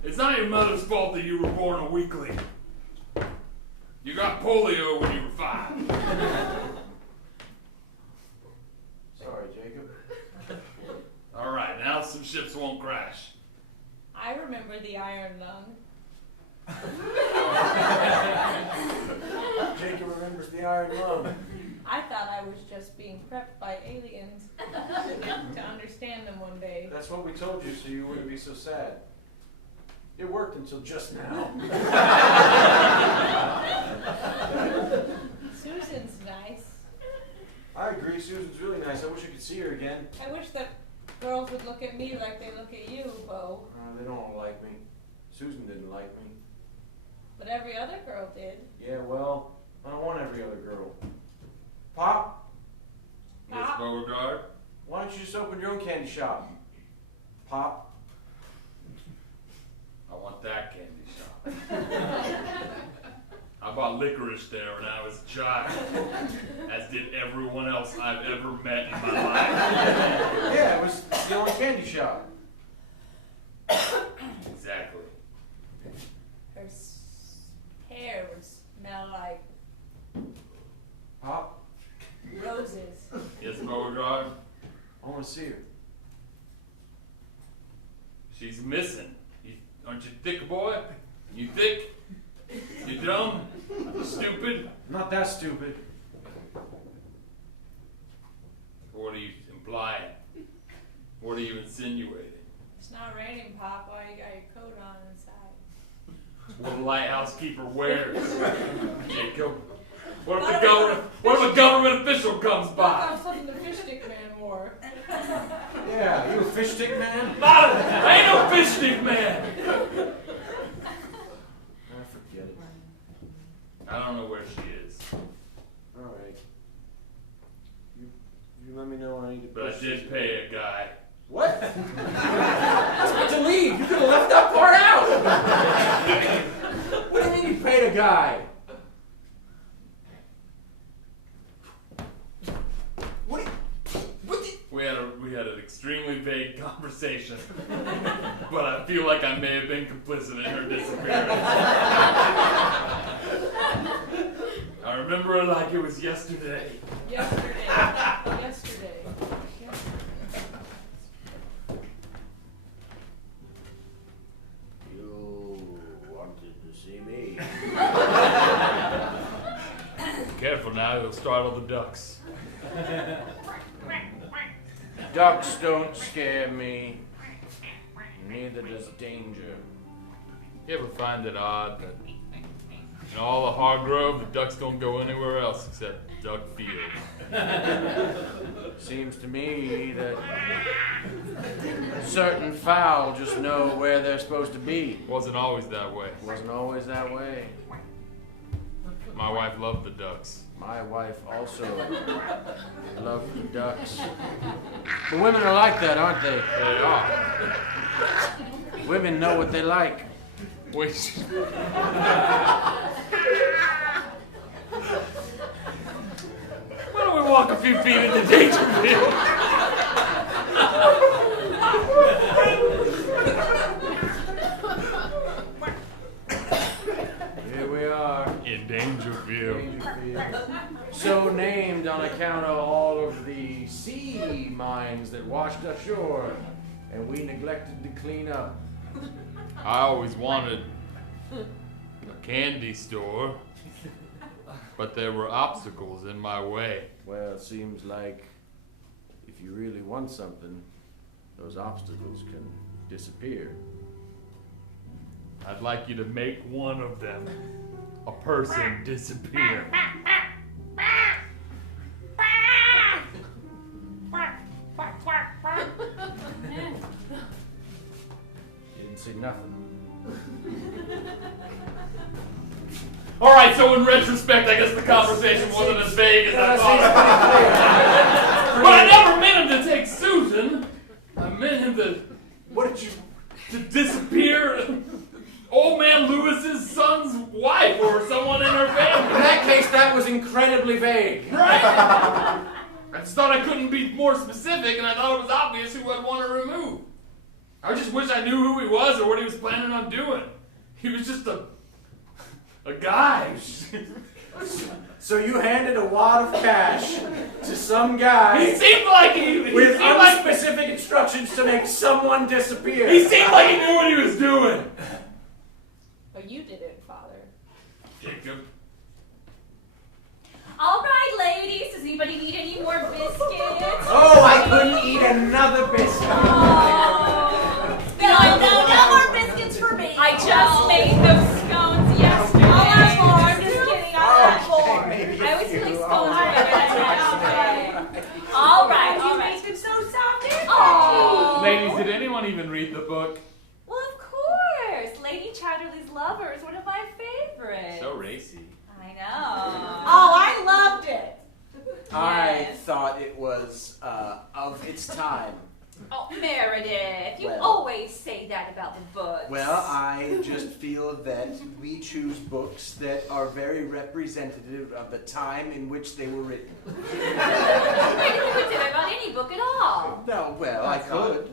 it's not your mother's fault that you were born a weakling. You got polio when you were 5. Sorry, Jacob. All right, now some ships won't crash. I remember the Iron Lung. Jacob remembers the Iron Lung. I thought I was just being prepped by aliens to understand them one day. That's what we told you, so you wouldn't be so sad. It worked until just now. Susan's nice. I agree, Susan's really nice. I wish I could see her again. I wish that girls would look at me like they look at you, Bo. They don't all like me. Susan didn't like me. But every other girl did. Yeah, well, I don't want every other girl. Pop, Yes, Beauregard? why don't you just open your own candy shop? Pop. I want that candy shop. I bought licorice there when I was a child, as did everyone else I've ever met in my life. Yeah, it was the only candy shop. Exactly. Her hair would smell like Pop, roses. Yes, Beauregard? I want to see her. She's missing. Aren't you thick, boy? You thick? You dumb? You stupid? I'm not that stupid. What are you implying? What are you insinuating? It's not raining, Pop. Why you got your coat on inside? What a lighthouse keeper wears. Jacob. What if a government official comes by? That's something the fish stick man wore. Yeah, you a fish stick man? I ain't no fish stick man. Forget it. I don't know where she is, All right. You let me know when I need to. but I push did this. pay a guy. What? To leave. You could have left that part out. What do you mean you paid a guy? We had an extremely vague conversation, but I feel like I may have been complicit in her disappearance. I remember it like it was yesterday. Yesterday. You wanted to see me. Careful now, you'll startle the ducks. Ducks don't scare me. Neither does danger. You ever find it odd that in all of Hargrove, the ducks don't go anywhere else except Duck Field? Seems to me that certain fowl just know where they're supposed to be. Wasn't always that way. Wasn't always that way. My wife loved the ducks. My wife also loved the ducks. But women are like that, aren't they? They are. Women know what they like. Wait. Why don't we walk a few feet into Dangerfield? Here we are. In Dangerfield. Dangerfield. So named on account of all of the sea mines that washed ashore and we neglected to clean up. I always wanted a candy store, but there were obstacles in my way. Well, it seems like if you really want something, those obstacles can disappear. I'd like you to make one of them, a person, disappear. You didn't see nothing. All right, so in retrospect, I guess the conversation wasn't as vague as I thought. But I never meant him to take Susan. I meant him to... What did you... to disappear old man Lewis's son's wife or someone in her family. In that case, that was incredibly vague. Right? I just thought I couldn't be more specific, and I thought it was obvious who I'd want to remove. I just wish I knew who he was or what he was planning on doing. He was just a guy. So you handed a wad of cash to some guy He seemed like he with seemed like unspecific instructions to make someone disappear. he seemed like he knew what he was doing. Oh, you did it, Father. Jacob. All right, ladies. Does anybody need any more biscuits? Oh, I couldn't eat another biscuit. Oh. No more biscuits for me. I just made those scones yesterday. I'll have more. I'm just kidding. I'll have more. Maybe I always feel like a few. scones Oh, are better. All right. You make them so soft and Oh. Ladies, did anyone even read the book? Well, of course. Lady Chatterley's Lover is one of my favorites. So racy. I know. Oh, I loved it. I Yes. thought it was of its time. Oh, Meredith, you Well. always say that about the books. Well, I just feel that we choose books that are very representative of the time in which they were written. I didn't think it about any book at all. No, well, I could,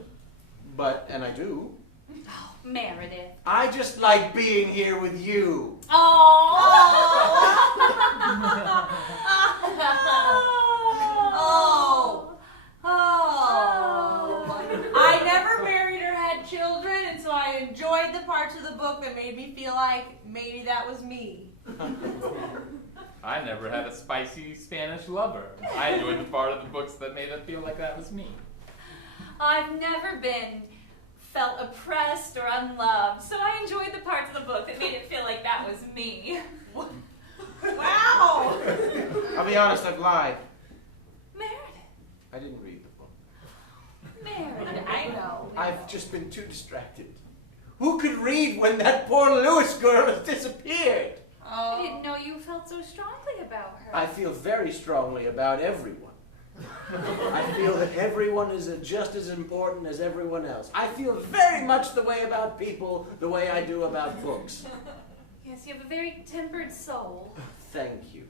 and I do. Oh, Meredith. I just like being here with you. Oh. Oh. I never married or had children, and so I enjoyed the parts of the book that made me feel like maybe that was me. I never had a spicy Spanish lover. I enjoyed the part of the books that made it feel like that was me. I've never felt oppressed or unloved, so I enjoyed the parts of the book that made it feel like that was me. Wow! I'll be honest, I've lied. Meredith. I didn't read the book. Meredith. I know. I've just been too distracted. Who could read when that poor Lewis girl has disappeared? I didn't know you felt so strongly about her. I feel very strongly about everyone. I feel that everyone is just as important as everyone else. I feel very much the way about people the way I do about books. Yes, you have a very tempered soul. Thank you.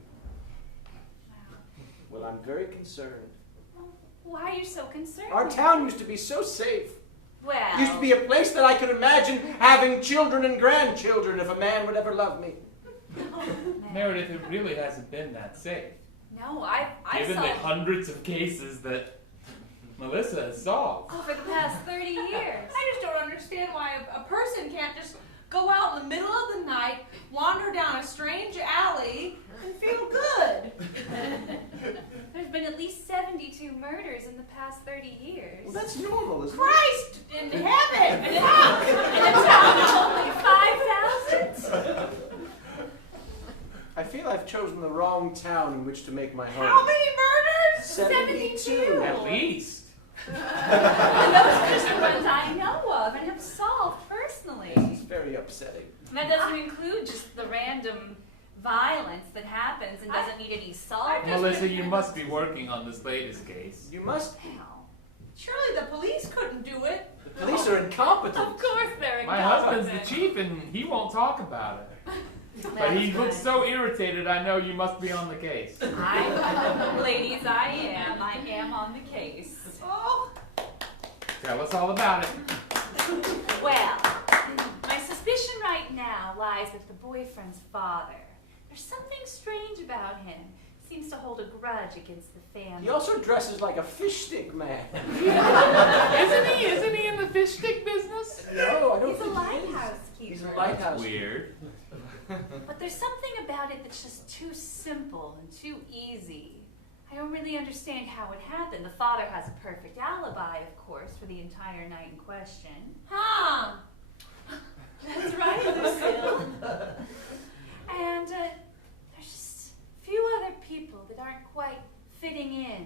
Well, I'm very concerned. Why are you so concerned? Our town used to be so safe. Well, It used to be a place that I could imagine having children and grandchildren if a man would ever love me. Meredith, it really hasn't been that safe. No, I Given saw the hundreds of cases that Melissa has solved. over the past 30 years. I just don't understand why a person can't just go out in the middle of the night, wander down a strange alley, and feel good. There's been at least 72 murders in the past 30 years. Well, that's normal, isn't it? Christ in heaven! In a town of only 5,000? I feel I've chosen the wrong town in which to make my home. How many murders? 72. At least. And those are just the ones I know of and have solved personally. It's very upsetting. And that doesn't include just the random violence that happens and doesn't need any solving. Melissa, you must be working on this latest case. You must. Wow. Surely the police couldn't do it. The police are incompetent. Of course they're My husband's the chief and he won't talk about it. But he looks so irritated, I know you must be on the case. Ladies, I am on the case. Oh, Tell us all about it. Well, my suspicion right now lies with the boyfriend's father. There's something strange about him. Seems to hold a grudge against the family. He also dresses like a fish stick man. Isn't he in the fish stick business? No, I don't He's a think he is. lighthouse keeper. He's a lighthouse. Weird. But there's something about it that's just too simple and too easy. I don't really understand how it happened. The father has a perfect alibi, of course, for the entire night in question. huh. That's right, Lucille. And there's just a few other people that aren't quite fitting in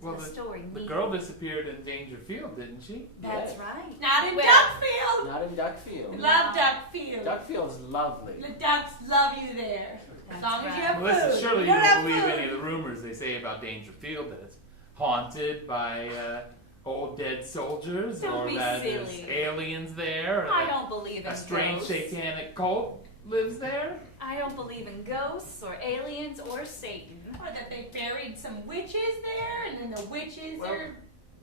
to Well, the story. The neat. girl disappeared in Dangerfield, didn't she? That's Yes. right. Not in Well, Duckfield. Not in Duckfield. Love Duckfield. Duckfield's lovely. The ducks love you there. As That's long as you right. have Well, listen, food. surely you you don't have don't believe food. any of the rumors they say about Dangerfield, that it's haunted by old dead soldiers, Don't or be that there's silly. aliens there, or I that don't believe in a strange ghosts. satanic cult lives there. I don't believe in ghosts or aliens or Satan. Or that they buried some witches there, and then the witches Well- are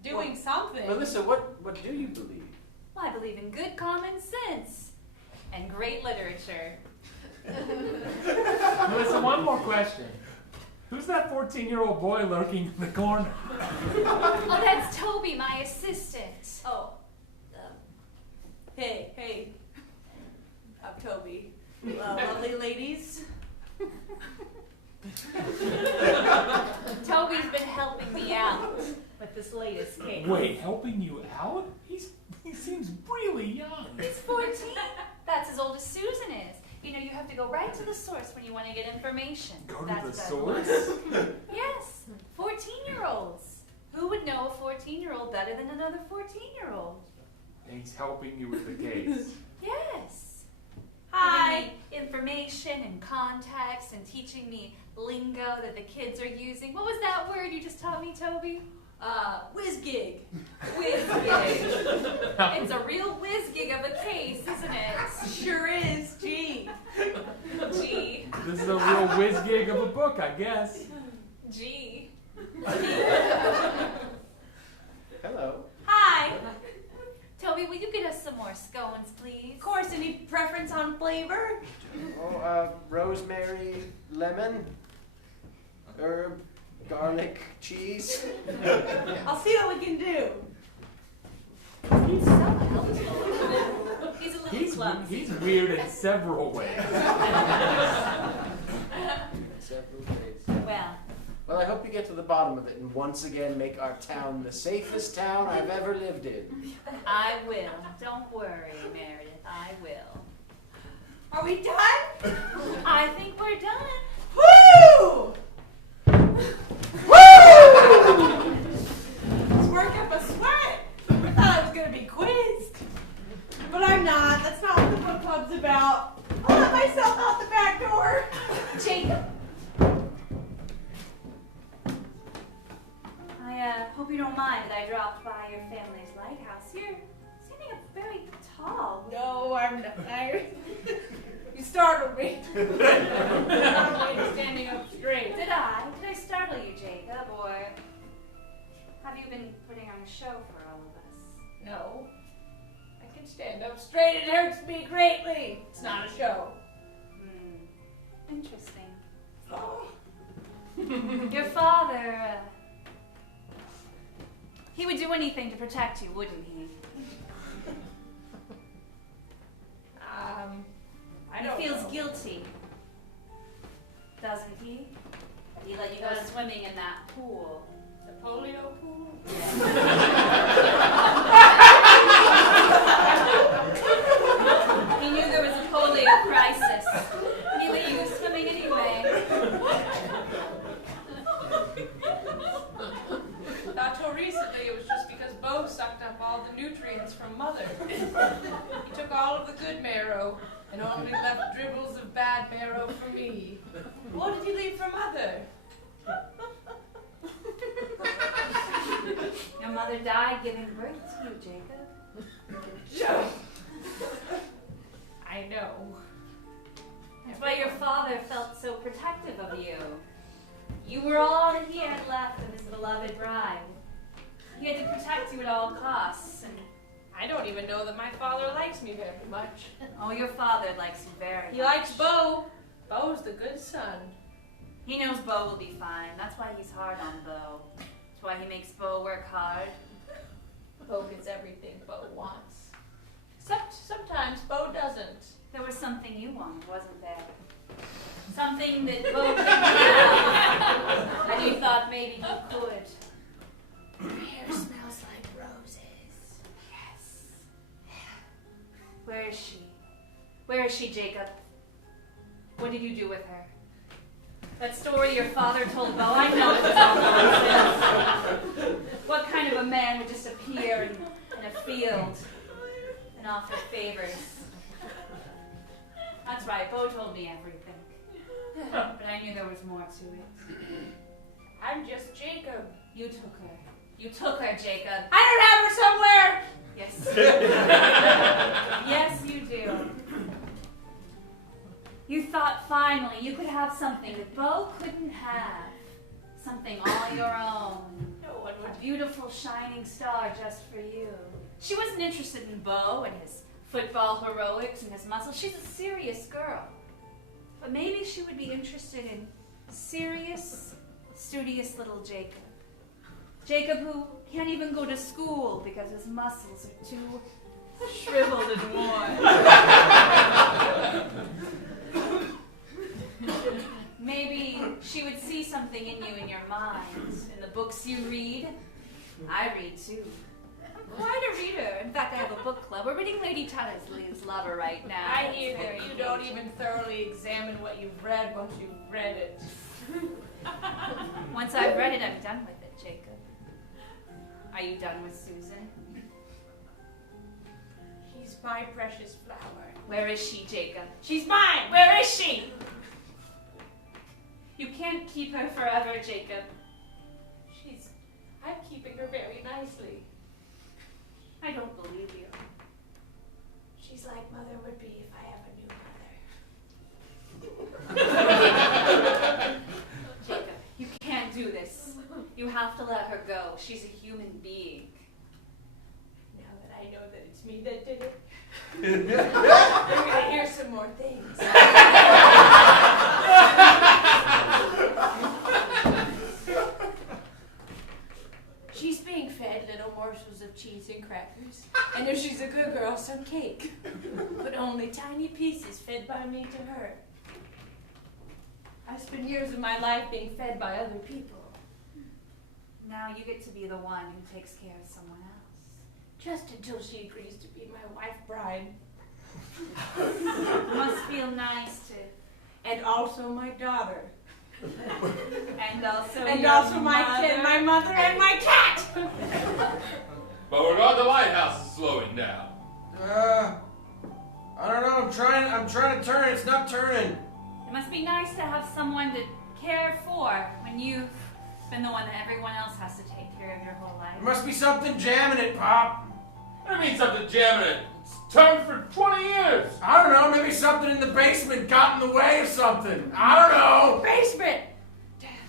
doing something. Melissa, what do you believe? Well, I believe in good common sense and great literature. Listen, one more question. Who's that 14-year-old boy lurking in the corner? Oh, that's Toby, my assistant. Oh. Hey. I'm Toby. Lovely ladies. Toby's been helping me out with this latest case. Wait, helping you out? He seems really young. He's 14. That's as old as Susan is. You know, you have to go right to the source when you want to get information. Go to That's the what- source? Yes, 14-year-olds. Who would know a 14-year-old better than another 14-year-old? He's helping you with the case. Yes. Hi. Giving me information and context and teaching me lingo that the kids are using. What was that word you just taught me, Toby? Whiz gig. Whiz gig. It's a real whiz gig of a case, isn't it? Sure is. Gee. Gee. This is a real whiz gig of a book, I guess. Gee. Hello. Hi. Toby, will you get us some more scones, please? Of course, any preference on flavor? Oh, rosemary, lemon, herb, garlic, cheese. I'll see what we can do. He's so helpful. He's a little clumsy. He's weird in several ways. Several days. Well, Well, I hope you get to the bottom of it and once again make our town the safest town I've ever lived in. I will. Don't worry, Meredith. I will. Are we done? I think we're done. Woo! Woo! Let's work up a sweat. I thought I was gonna be quizzed, but I'm not. That's not what the book club's about. I'll let myself out the back door. Jacob. I hope you don't mind that I dropped by your family's lighthouse. You're standing up very tall. No, I'm not. You startled me. I'm standing up straight. Did I startle you, Jacob? Or have you been putting on a show for all of us? No. I can stand up straight. It hurts me greatly. It's not a show. Interesting. Oh. Your father, he would do anything to protect you, wouldn't he? I don't He feels know. guilty, doesn't he? He let you go swimming in that pool. The polio pool? He knew there was a polio crisis. He let you go swimming anyway. Not till recently, it was just because Bo sucked up all the nutrients from Mother. He took all of the good marrow and only left dribbles of bad marrow for me. What did he leave for Mother? Your mother died giving birth to you, Jacob. I know. That's why your father felt so protective of you. You were all that he had left of his beloved bride. He had to protect you at all costs. And I don't even know that my father likes me very much. oh, your father likes you very much. He likes Bo. Bo's the good son. He knows Bo will be fine. That's why he's hard on Bo. That's why he makes Bo work hard. Bo gets everything Bo wants. Except sometimes Bo doesn't. There was something you wanted, wasn't there? Something that Bo couldn't have. And you thought maybe you could. Your hair smells like roses. Yes. Where is she? Where is she, Jacob? What did you do with her? That story your father told Bo, I know it was all nonsense. What kind of a man would just appear in a field and offer favors? That's right, Bo told me everything. But I knew there was more to it. I'm just Jacob. You took her. You took her, Jacob. I don't have her somewhere. Yes. Yes, you do. You thought finally you could have something that Bo couldn't have. Something all your own. No one would. A beautiful shining star just for you. She wasn't interested in Bo and his football heroics and his muscles. She's a serious girl. But maybe she would be interested in serious, studious little Jacob. Jacob who can't even go to school because his muscles are too shriveled and worn. Maybe she would see something in you in your mind, in the books you read. I read too. Quite a reader. In fact, I have a book club. We're reading Lady Tattersley's Lover right now. I hear It's that very you don't engaging. even thoroughly examine what you've read once you've read it. Once I've read it, I'm done with it, Jacob. Are you done with Susan? She's my precious flower. Where is she, Jacob? She's mine. Where is she? You can't keep her forever, Jacob. I'm keeping her very nicely. I don't believe you. She's like mother would be if I have a new mother. Jacob, you can't do this. You have to let her go. She's a human being. Now that I know that it's me that did it, I'm gonna hear some more things. She's being fed little morsels of cheese and crackers, and if she's a good girl, some cake. But only tiny pieces fed by me to her. I've spent years of my life being fed by other people. Now you get to be the one who takes care of someone else. Just until she agrees to be my wife bride. It must feel nice to... And also my daughter. And also And your also my mother. kid, my mother, and my cat! Beauregard, the lighthouse is slowing down. I don't know. I'm trying to turn. It's not turning. It must be nice to have someone to care for when you've been the one that everyone else has to take care of your whole life. There must be something jamming it, Pop. What do you mean something jamming it? It's turned for 20 years. I don't know. Maybe something in the basement got in the way of something. I don't know. Basement!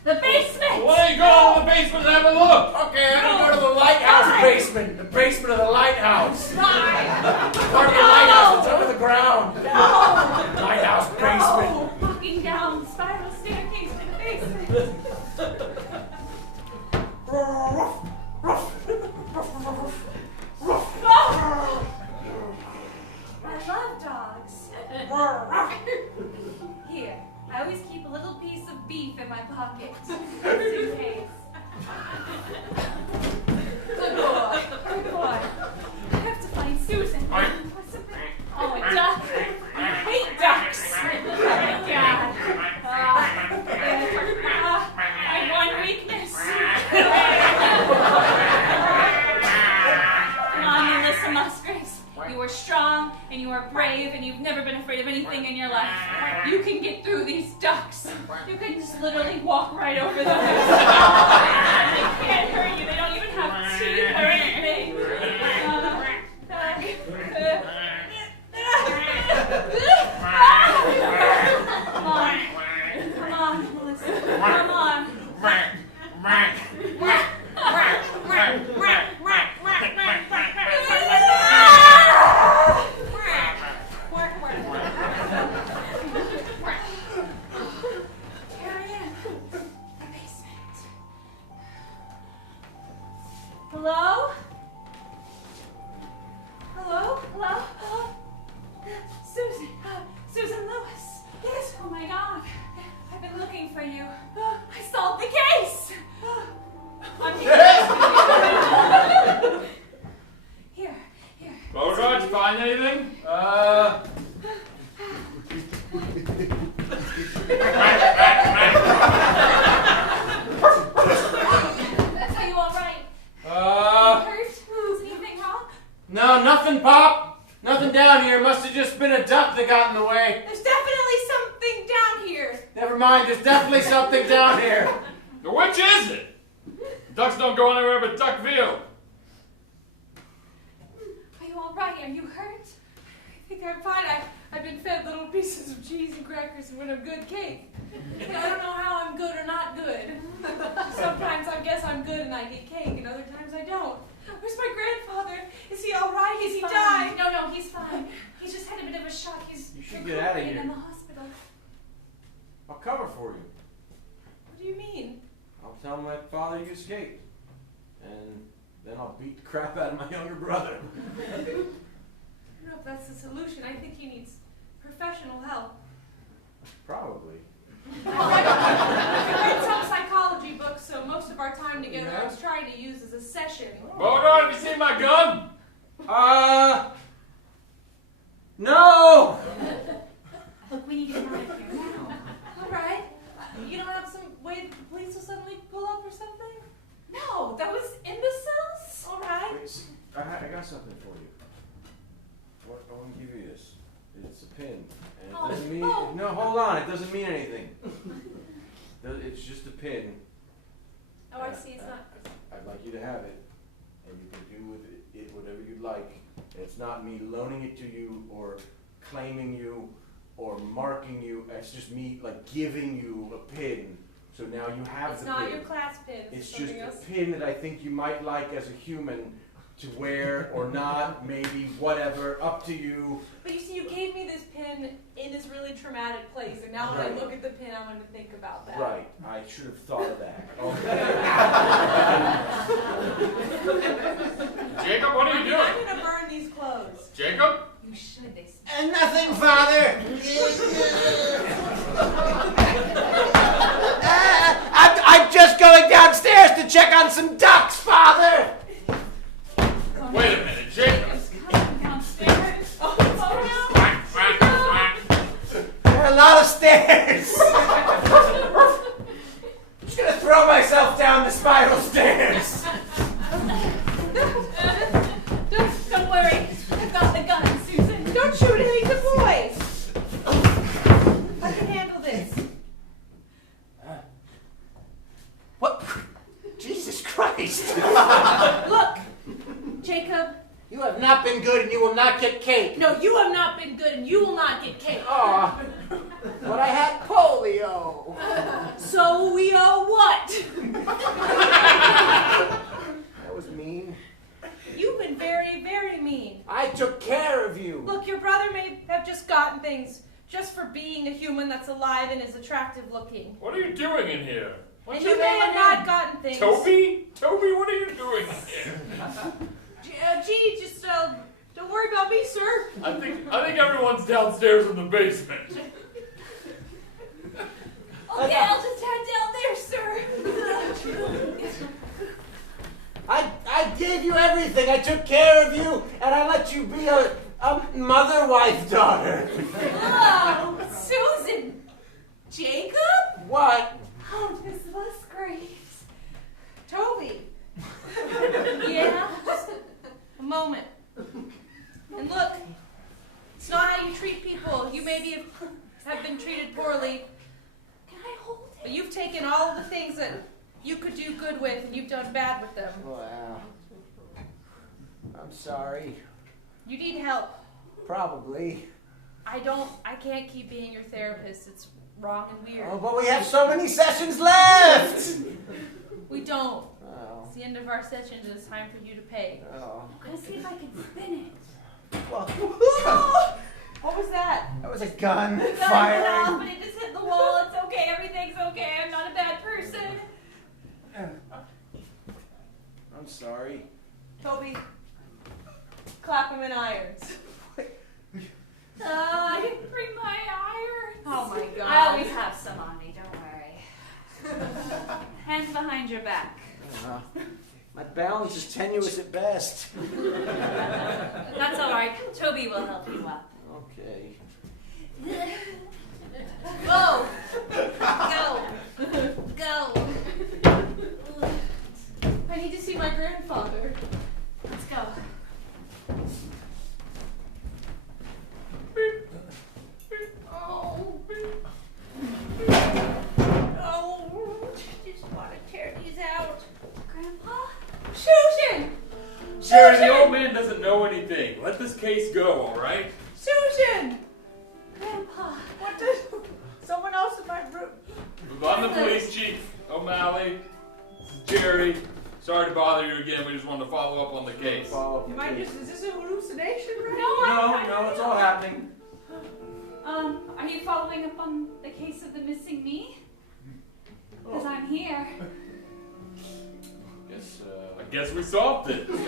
The basement! Why don't you go in the basement and have a look? Okay, I'm gonna go to the lighthouse basement. The basement of the lighthouse. Part of the lighthouse that's under the ground. Lighthouse basement. Walking down the spiral staircase to the basement. I love dogs. Here, I always keep a little piece of beef in my pocket, just in case. Good boy. Good boy. I have to find Susan. What's the Oh, a duck. I hate ducks. Oh my God. My one weakness. Come on, Melissa Musgraves. You are strong and you are brave and you've never been afraid of anything in your life. You can get through these ducks. You can just literally walk right over them. They can't hurt you. They don't even have teeth or anything. Come on. Come on, Melissa. Come on. Here I am. The basement. Hello? Hello? Hello? Hello? Susan. Susan Lewis. Yes. Oh my God. I've been looking for you. I solved the case. I'm here. Here. Beauregard, did you find anything? I No, nothing, Pop. Nothing down here. Must have just been a duck that got in the way. There's definitely something down here. Never mind, there's definitely something down here. Which is it? Ducks don't go anywhere but Duckville. Are you all right? Are you hurt? I think I'm fine. I've been fed little pieces of cheese and crackers and a good cake. And I don't know how I'm good or not good. Sometimes I guess I'm good and I get cake, and other times I don't. Where's my grandfather? Is he all right? Has he died? No, he's fine. He just had a bit of a shock. He's You should get out of recuperating here. in the hospital. I'll cover for you. What do you mean? I'll tell my father you escaped. And then I'll beat the crap out of my younger brother. I don't know if that's the solution. I think he needs professional help. Probably. Well, I read some psychology books, so most of our time together I Yeah. was trying to use as a session. Beauregard, have you seen my gun? No! Look, we need to get out of here now. All right. You don't have some way that the police will suddenly pull up or something? No, that was imbeciles. All right. Wait, see, I got something for you. I want to give you this. It's a pin. And it doesn't mean... No, hold on. It doesn't mean anything. It's just a pin. Oh, I see. It's not. I'd like you to have it. And you can do with it whatever you'd like. It's not me loaning it to you or claiming you or marking you. It's just me, like, giving you a pin. So now you have It's the not pin. your class pin. It's just something a else. pin that I think you might like as a human to wear or not, maybe, whatever, up to you. But you see, you gave me this pin in this really traumatic place, and now when I Right. look at the pin, I'm going to think about that. Right, I should have thought of that. Okay. Jacob, what are you I'm doing? going to burn these clothes. Jacob? You should. They And nothing, Father. I'm just going downstairs to check on some ducks, Father. Wait a minute, Jacob. coming downstairs. Oh, no. Quack, quack, quack. There are a lot of stairs. I'm just gonna throw myself down the spiral stairs. Don't worry. I've got the gun, Susan. Don't shoot any of the boys. I can handle this. What? Jesus Christ. Look, Jacob. You have not been good and you will not get cake. No, you have not been good, and you will not get cake. Aw, but I had polio. So we owe what? That was mean. You've been very, very mean. I took care of you. Look, your brother may have just gotten things just for being a human that's alive and is attractive looking. What are you doing in here? What's And your you may name have again? not gotten things. Toby? Toby, what are you doing in here? Gee, just don't worry about me, sir. I think everyone's downstairs in the basement. Okay, I'll just head down there, sir. I gave you everything. I took care of you, and I let you be a mother, wife, daughter. Oh, Susan. Jacob? What? Oh, this was great. Toby, Yeah? just a moment. And look, it's not how you treat people. You maybe have been treated poorly, Can I hold but it? you've taken all of the things that you could do good with, and you've done bad with them. Wow. I'm sorry. You need help. Probably. I can't keep being your therapist. It's wrong and weird. Oh, but we have so many sessions left. We don't. Oh. It's the end of our sessions, and it's time for you to pay. Oh. I'm gonna see if I can spin it. Well, What was that? that was a gun The gun went off, firing. but it just hit the wall. It's okay. Everything's okay. I'm not a bad person. I'm sorry. Toby, clap him in irons. I didn't bring my irons. Oh my God. I always have some on me. Don't worry. Hands behind your back. My balance is tenuous at best. That's all right. Toby will help you up. Okay. Go. Go. Go. I need to see my grandfather. Let's go. Jerry, the old man doesn't know anything. Let this case go, all right? Susan! Grandpa. What did... Someone else in my room. I'm the police chief, O'Malley. This is Jerry. Sorry to bother you again. We just wanted to follow up on the case. Is this a hallucination right No, it's all happening. Are you following up on the case of the missing me? Because I'm here. I guess we solved it. Susan!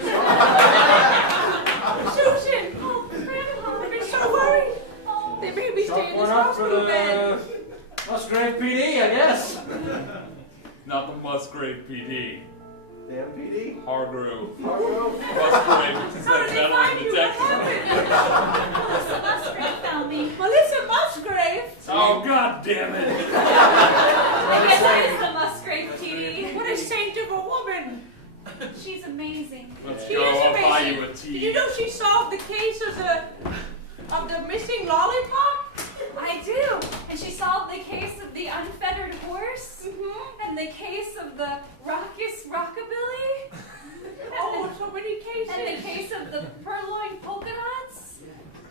Oh, Grandpa. I've been so worried. Oh. They made me stay in this One up for hospital bed. the Musgrave PD, I guess. Not the Musgrave PD. The MPD? Hargrove. Hargrove? Musgrave, which is How like did they meddling find you? detective. Melissa Musgrave found me. Melissa Musgrave? Oh, god damn it. I guess it is the Musgrave PD. What a saint of a woman. She's amazing. Let's She go, is I'll buy amazing. you a Did tea. you know she solved the case of the missing lollipop? I do. And she solved the case of the unfettered horse. Mm-hmm. And the case of the raucous rockabilly. Oh, so many cases. And the case of the purloined polka dots.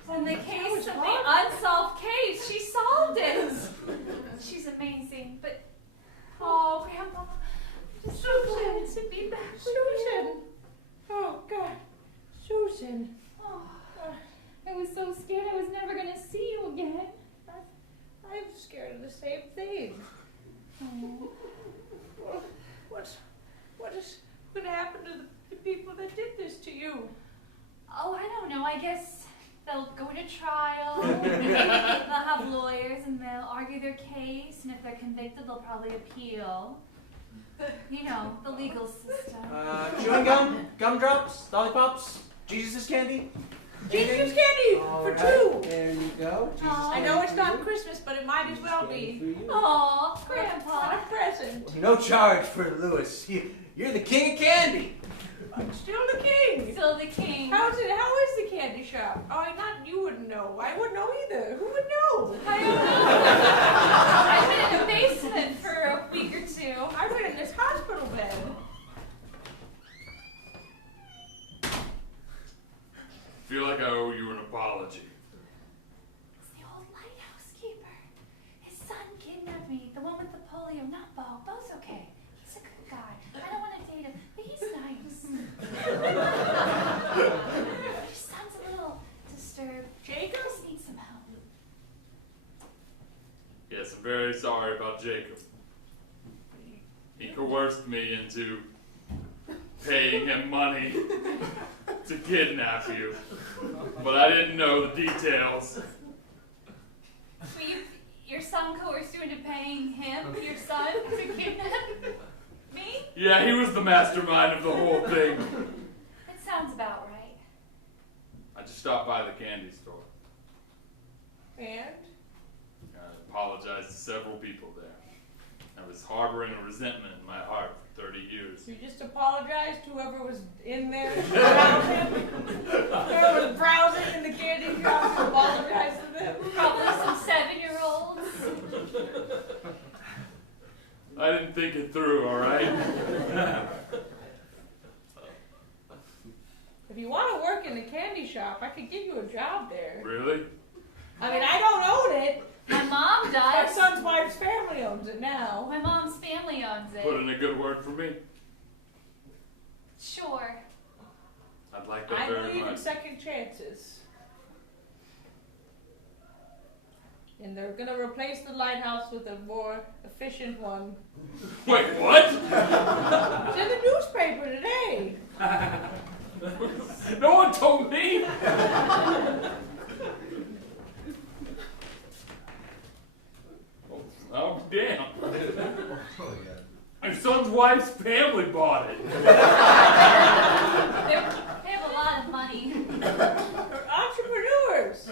And the case was of the hard. unsolved case. She solved it. She's amazing. But, oh, Grandpa, I'm just so glad to be back with Susan. you. Oh, God. Susan. Oh, I was so scared I was never going to see you again. I'm scared of the same thing. Oh. What is going to happen to the people that did this to you? Oh, I don't know. I guess they'll go to trial. They'll have lawyers and they'll argue their case. And if they're convicted, they'll probably appeal. You know, the legal system. Chewing gum, gumdrops, lollipops, Jesus' candy. Jesus candy All for right, two. There you go. Jesus Aw. I candy know it's for not you. Christmas, but it might as well Candy be. for you. Aw, What Grandpa. a present. No charge for Lewis. You're the king of candy. I'm still the king. Still the king. How is the candy shop? Oh, you wouldn't know. I wouldn't know either. Who would know? I don't know. I've been in the basement for a week or two. I've been in this hospital bed. Feel like I owe you an apology. It's the old lighthouse keeper. His son kidnapped me. The one with the polio, not Bo. Bo's okay. He's a good guy. I don't want to date him, but he's nice. His son's a little disturbed. Jacob? Just needs some help. Yes, I'm very sorry about Jacob. He coerced me into paying him money to kidnap you. But I didn't know the details. But your son coerced you into paying him, your son, to kidnap me? Yeah, he was the mastermind of the whole thing. It sounds about right. I just stopped by the candy store. And? I apologized to several people there. I was harboring a resentment in my heart for 30 years. You just apologized to whoever was in there browsing? Whoever was browsing in the candy shop, you apologized to them? Probably some 7-year-olds. I didn't think it through, all right? If you want to work in the candy shop, I could give you a job there. Really? I mean, I don't own it. My mom My does. son's wife's family owns it now. My mom's family owns Put it. in a good word for me. Sure. I'd like that I very believe in much. second chances. And they're gonna replace the lighthouse with a more efficient one. Wait, what? It's in the newspaper today. No one told me. Oh, damn. My son's wife's family bought it. They have a lot of money. They're entrepreneurs.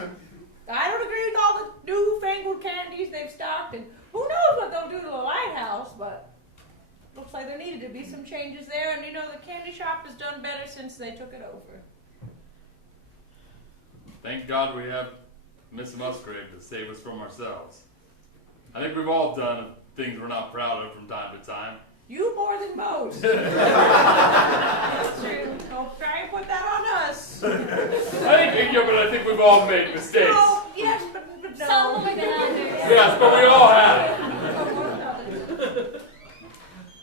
I don't agree with all the newfangled candies they've stocked, and who knows what they'll do to the lighthouse, but looks like there needed to be some changes there, and you know, the candy shop has done better since they took it over. Thank God we have Miss Musgrave to save us from ourselves. I think we've all done things we're not proud of from time to time. You more than most. That's true. Don't try and put that I think we've all made mistakes. Oh, yes, but no. Some women under. Yes, but we all have it.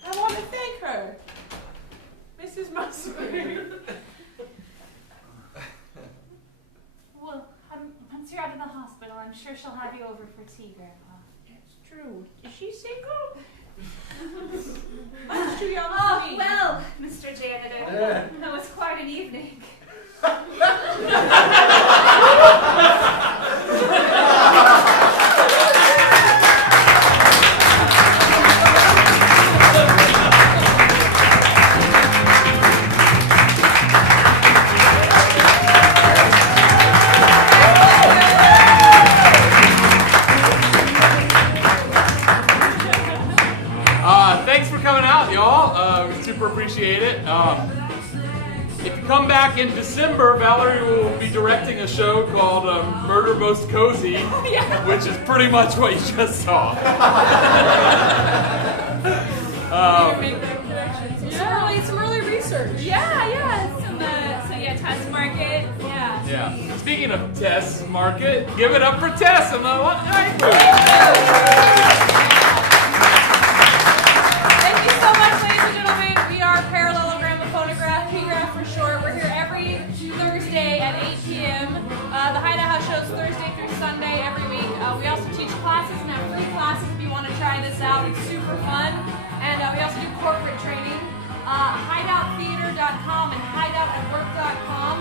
I want to thank her, Mrs. Musgrave. Well, once you're out of the hospital, I'm sure she'll have you over for tea, Grandpa. It's true. Is she single? That's too young for Oh, me. well, Mr. Janitor, that was quite an evening. Thanks for coming out, y'all. We super appreciate it. If you come back in December, Valerie will be directing a show called Murder Most Cozy, which is pretty much what you just saw. Make that connection. Some early research. Yeah. Test market. Yeah. Speaking of Tess Market, give it up for Tess and the night booth. Thank you so much, ladies and gentlemen. We are Parallelogramophonograph, PGraph for short. We're here every Thursday at 8 p.m. The Hideout House shows Thursday through Sunday every week. We also teach classes and have free classes if you want to try this out. It's super fun. And we also do corporate training. Hideouttheater.com and hideoutatwork.com.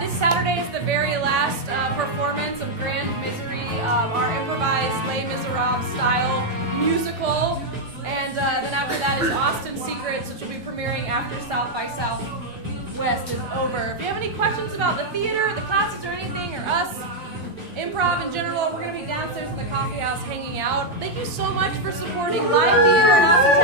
This Saturday is the very last performance of Grand Misery, our improvised Les Miserables style musical. And then after that is Austin Secrets, which will be premiering after South by Southwest is over. If you have any questions about the theater, the classes, or anything, or us, improv in general, we're going to be downstairs in the coffee house hanging out. Thank you so much for supporting live theater and hospitality.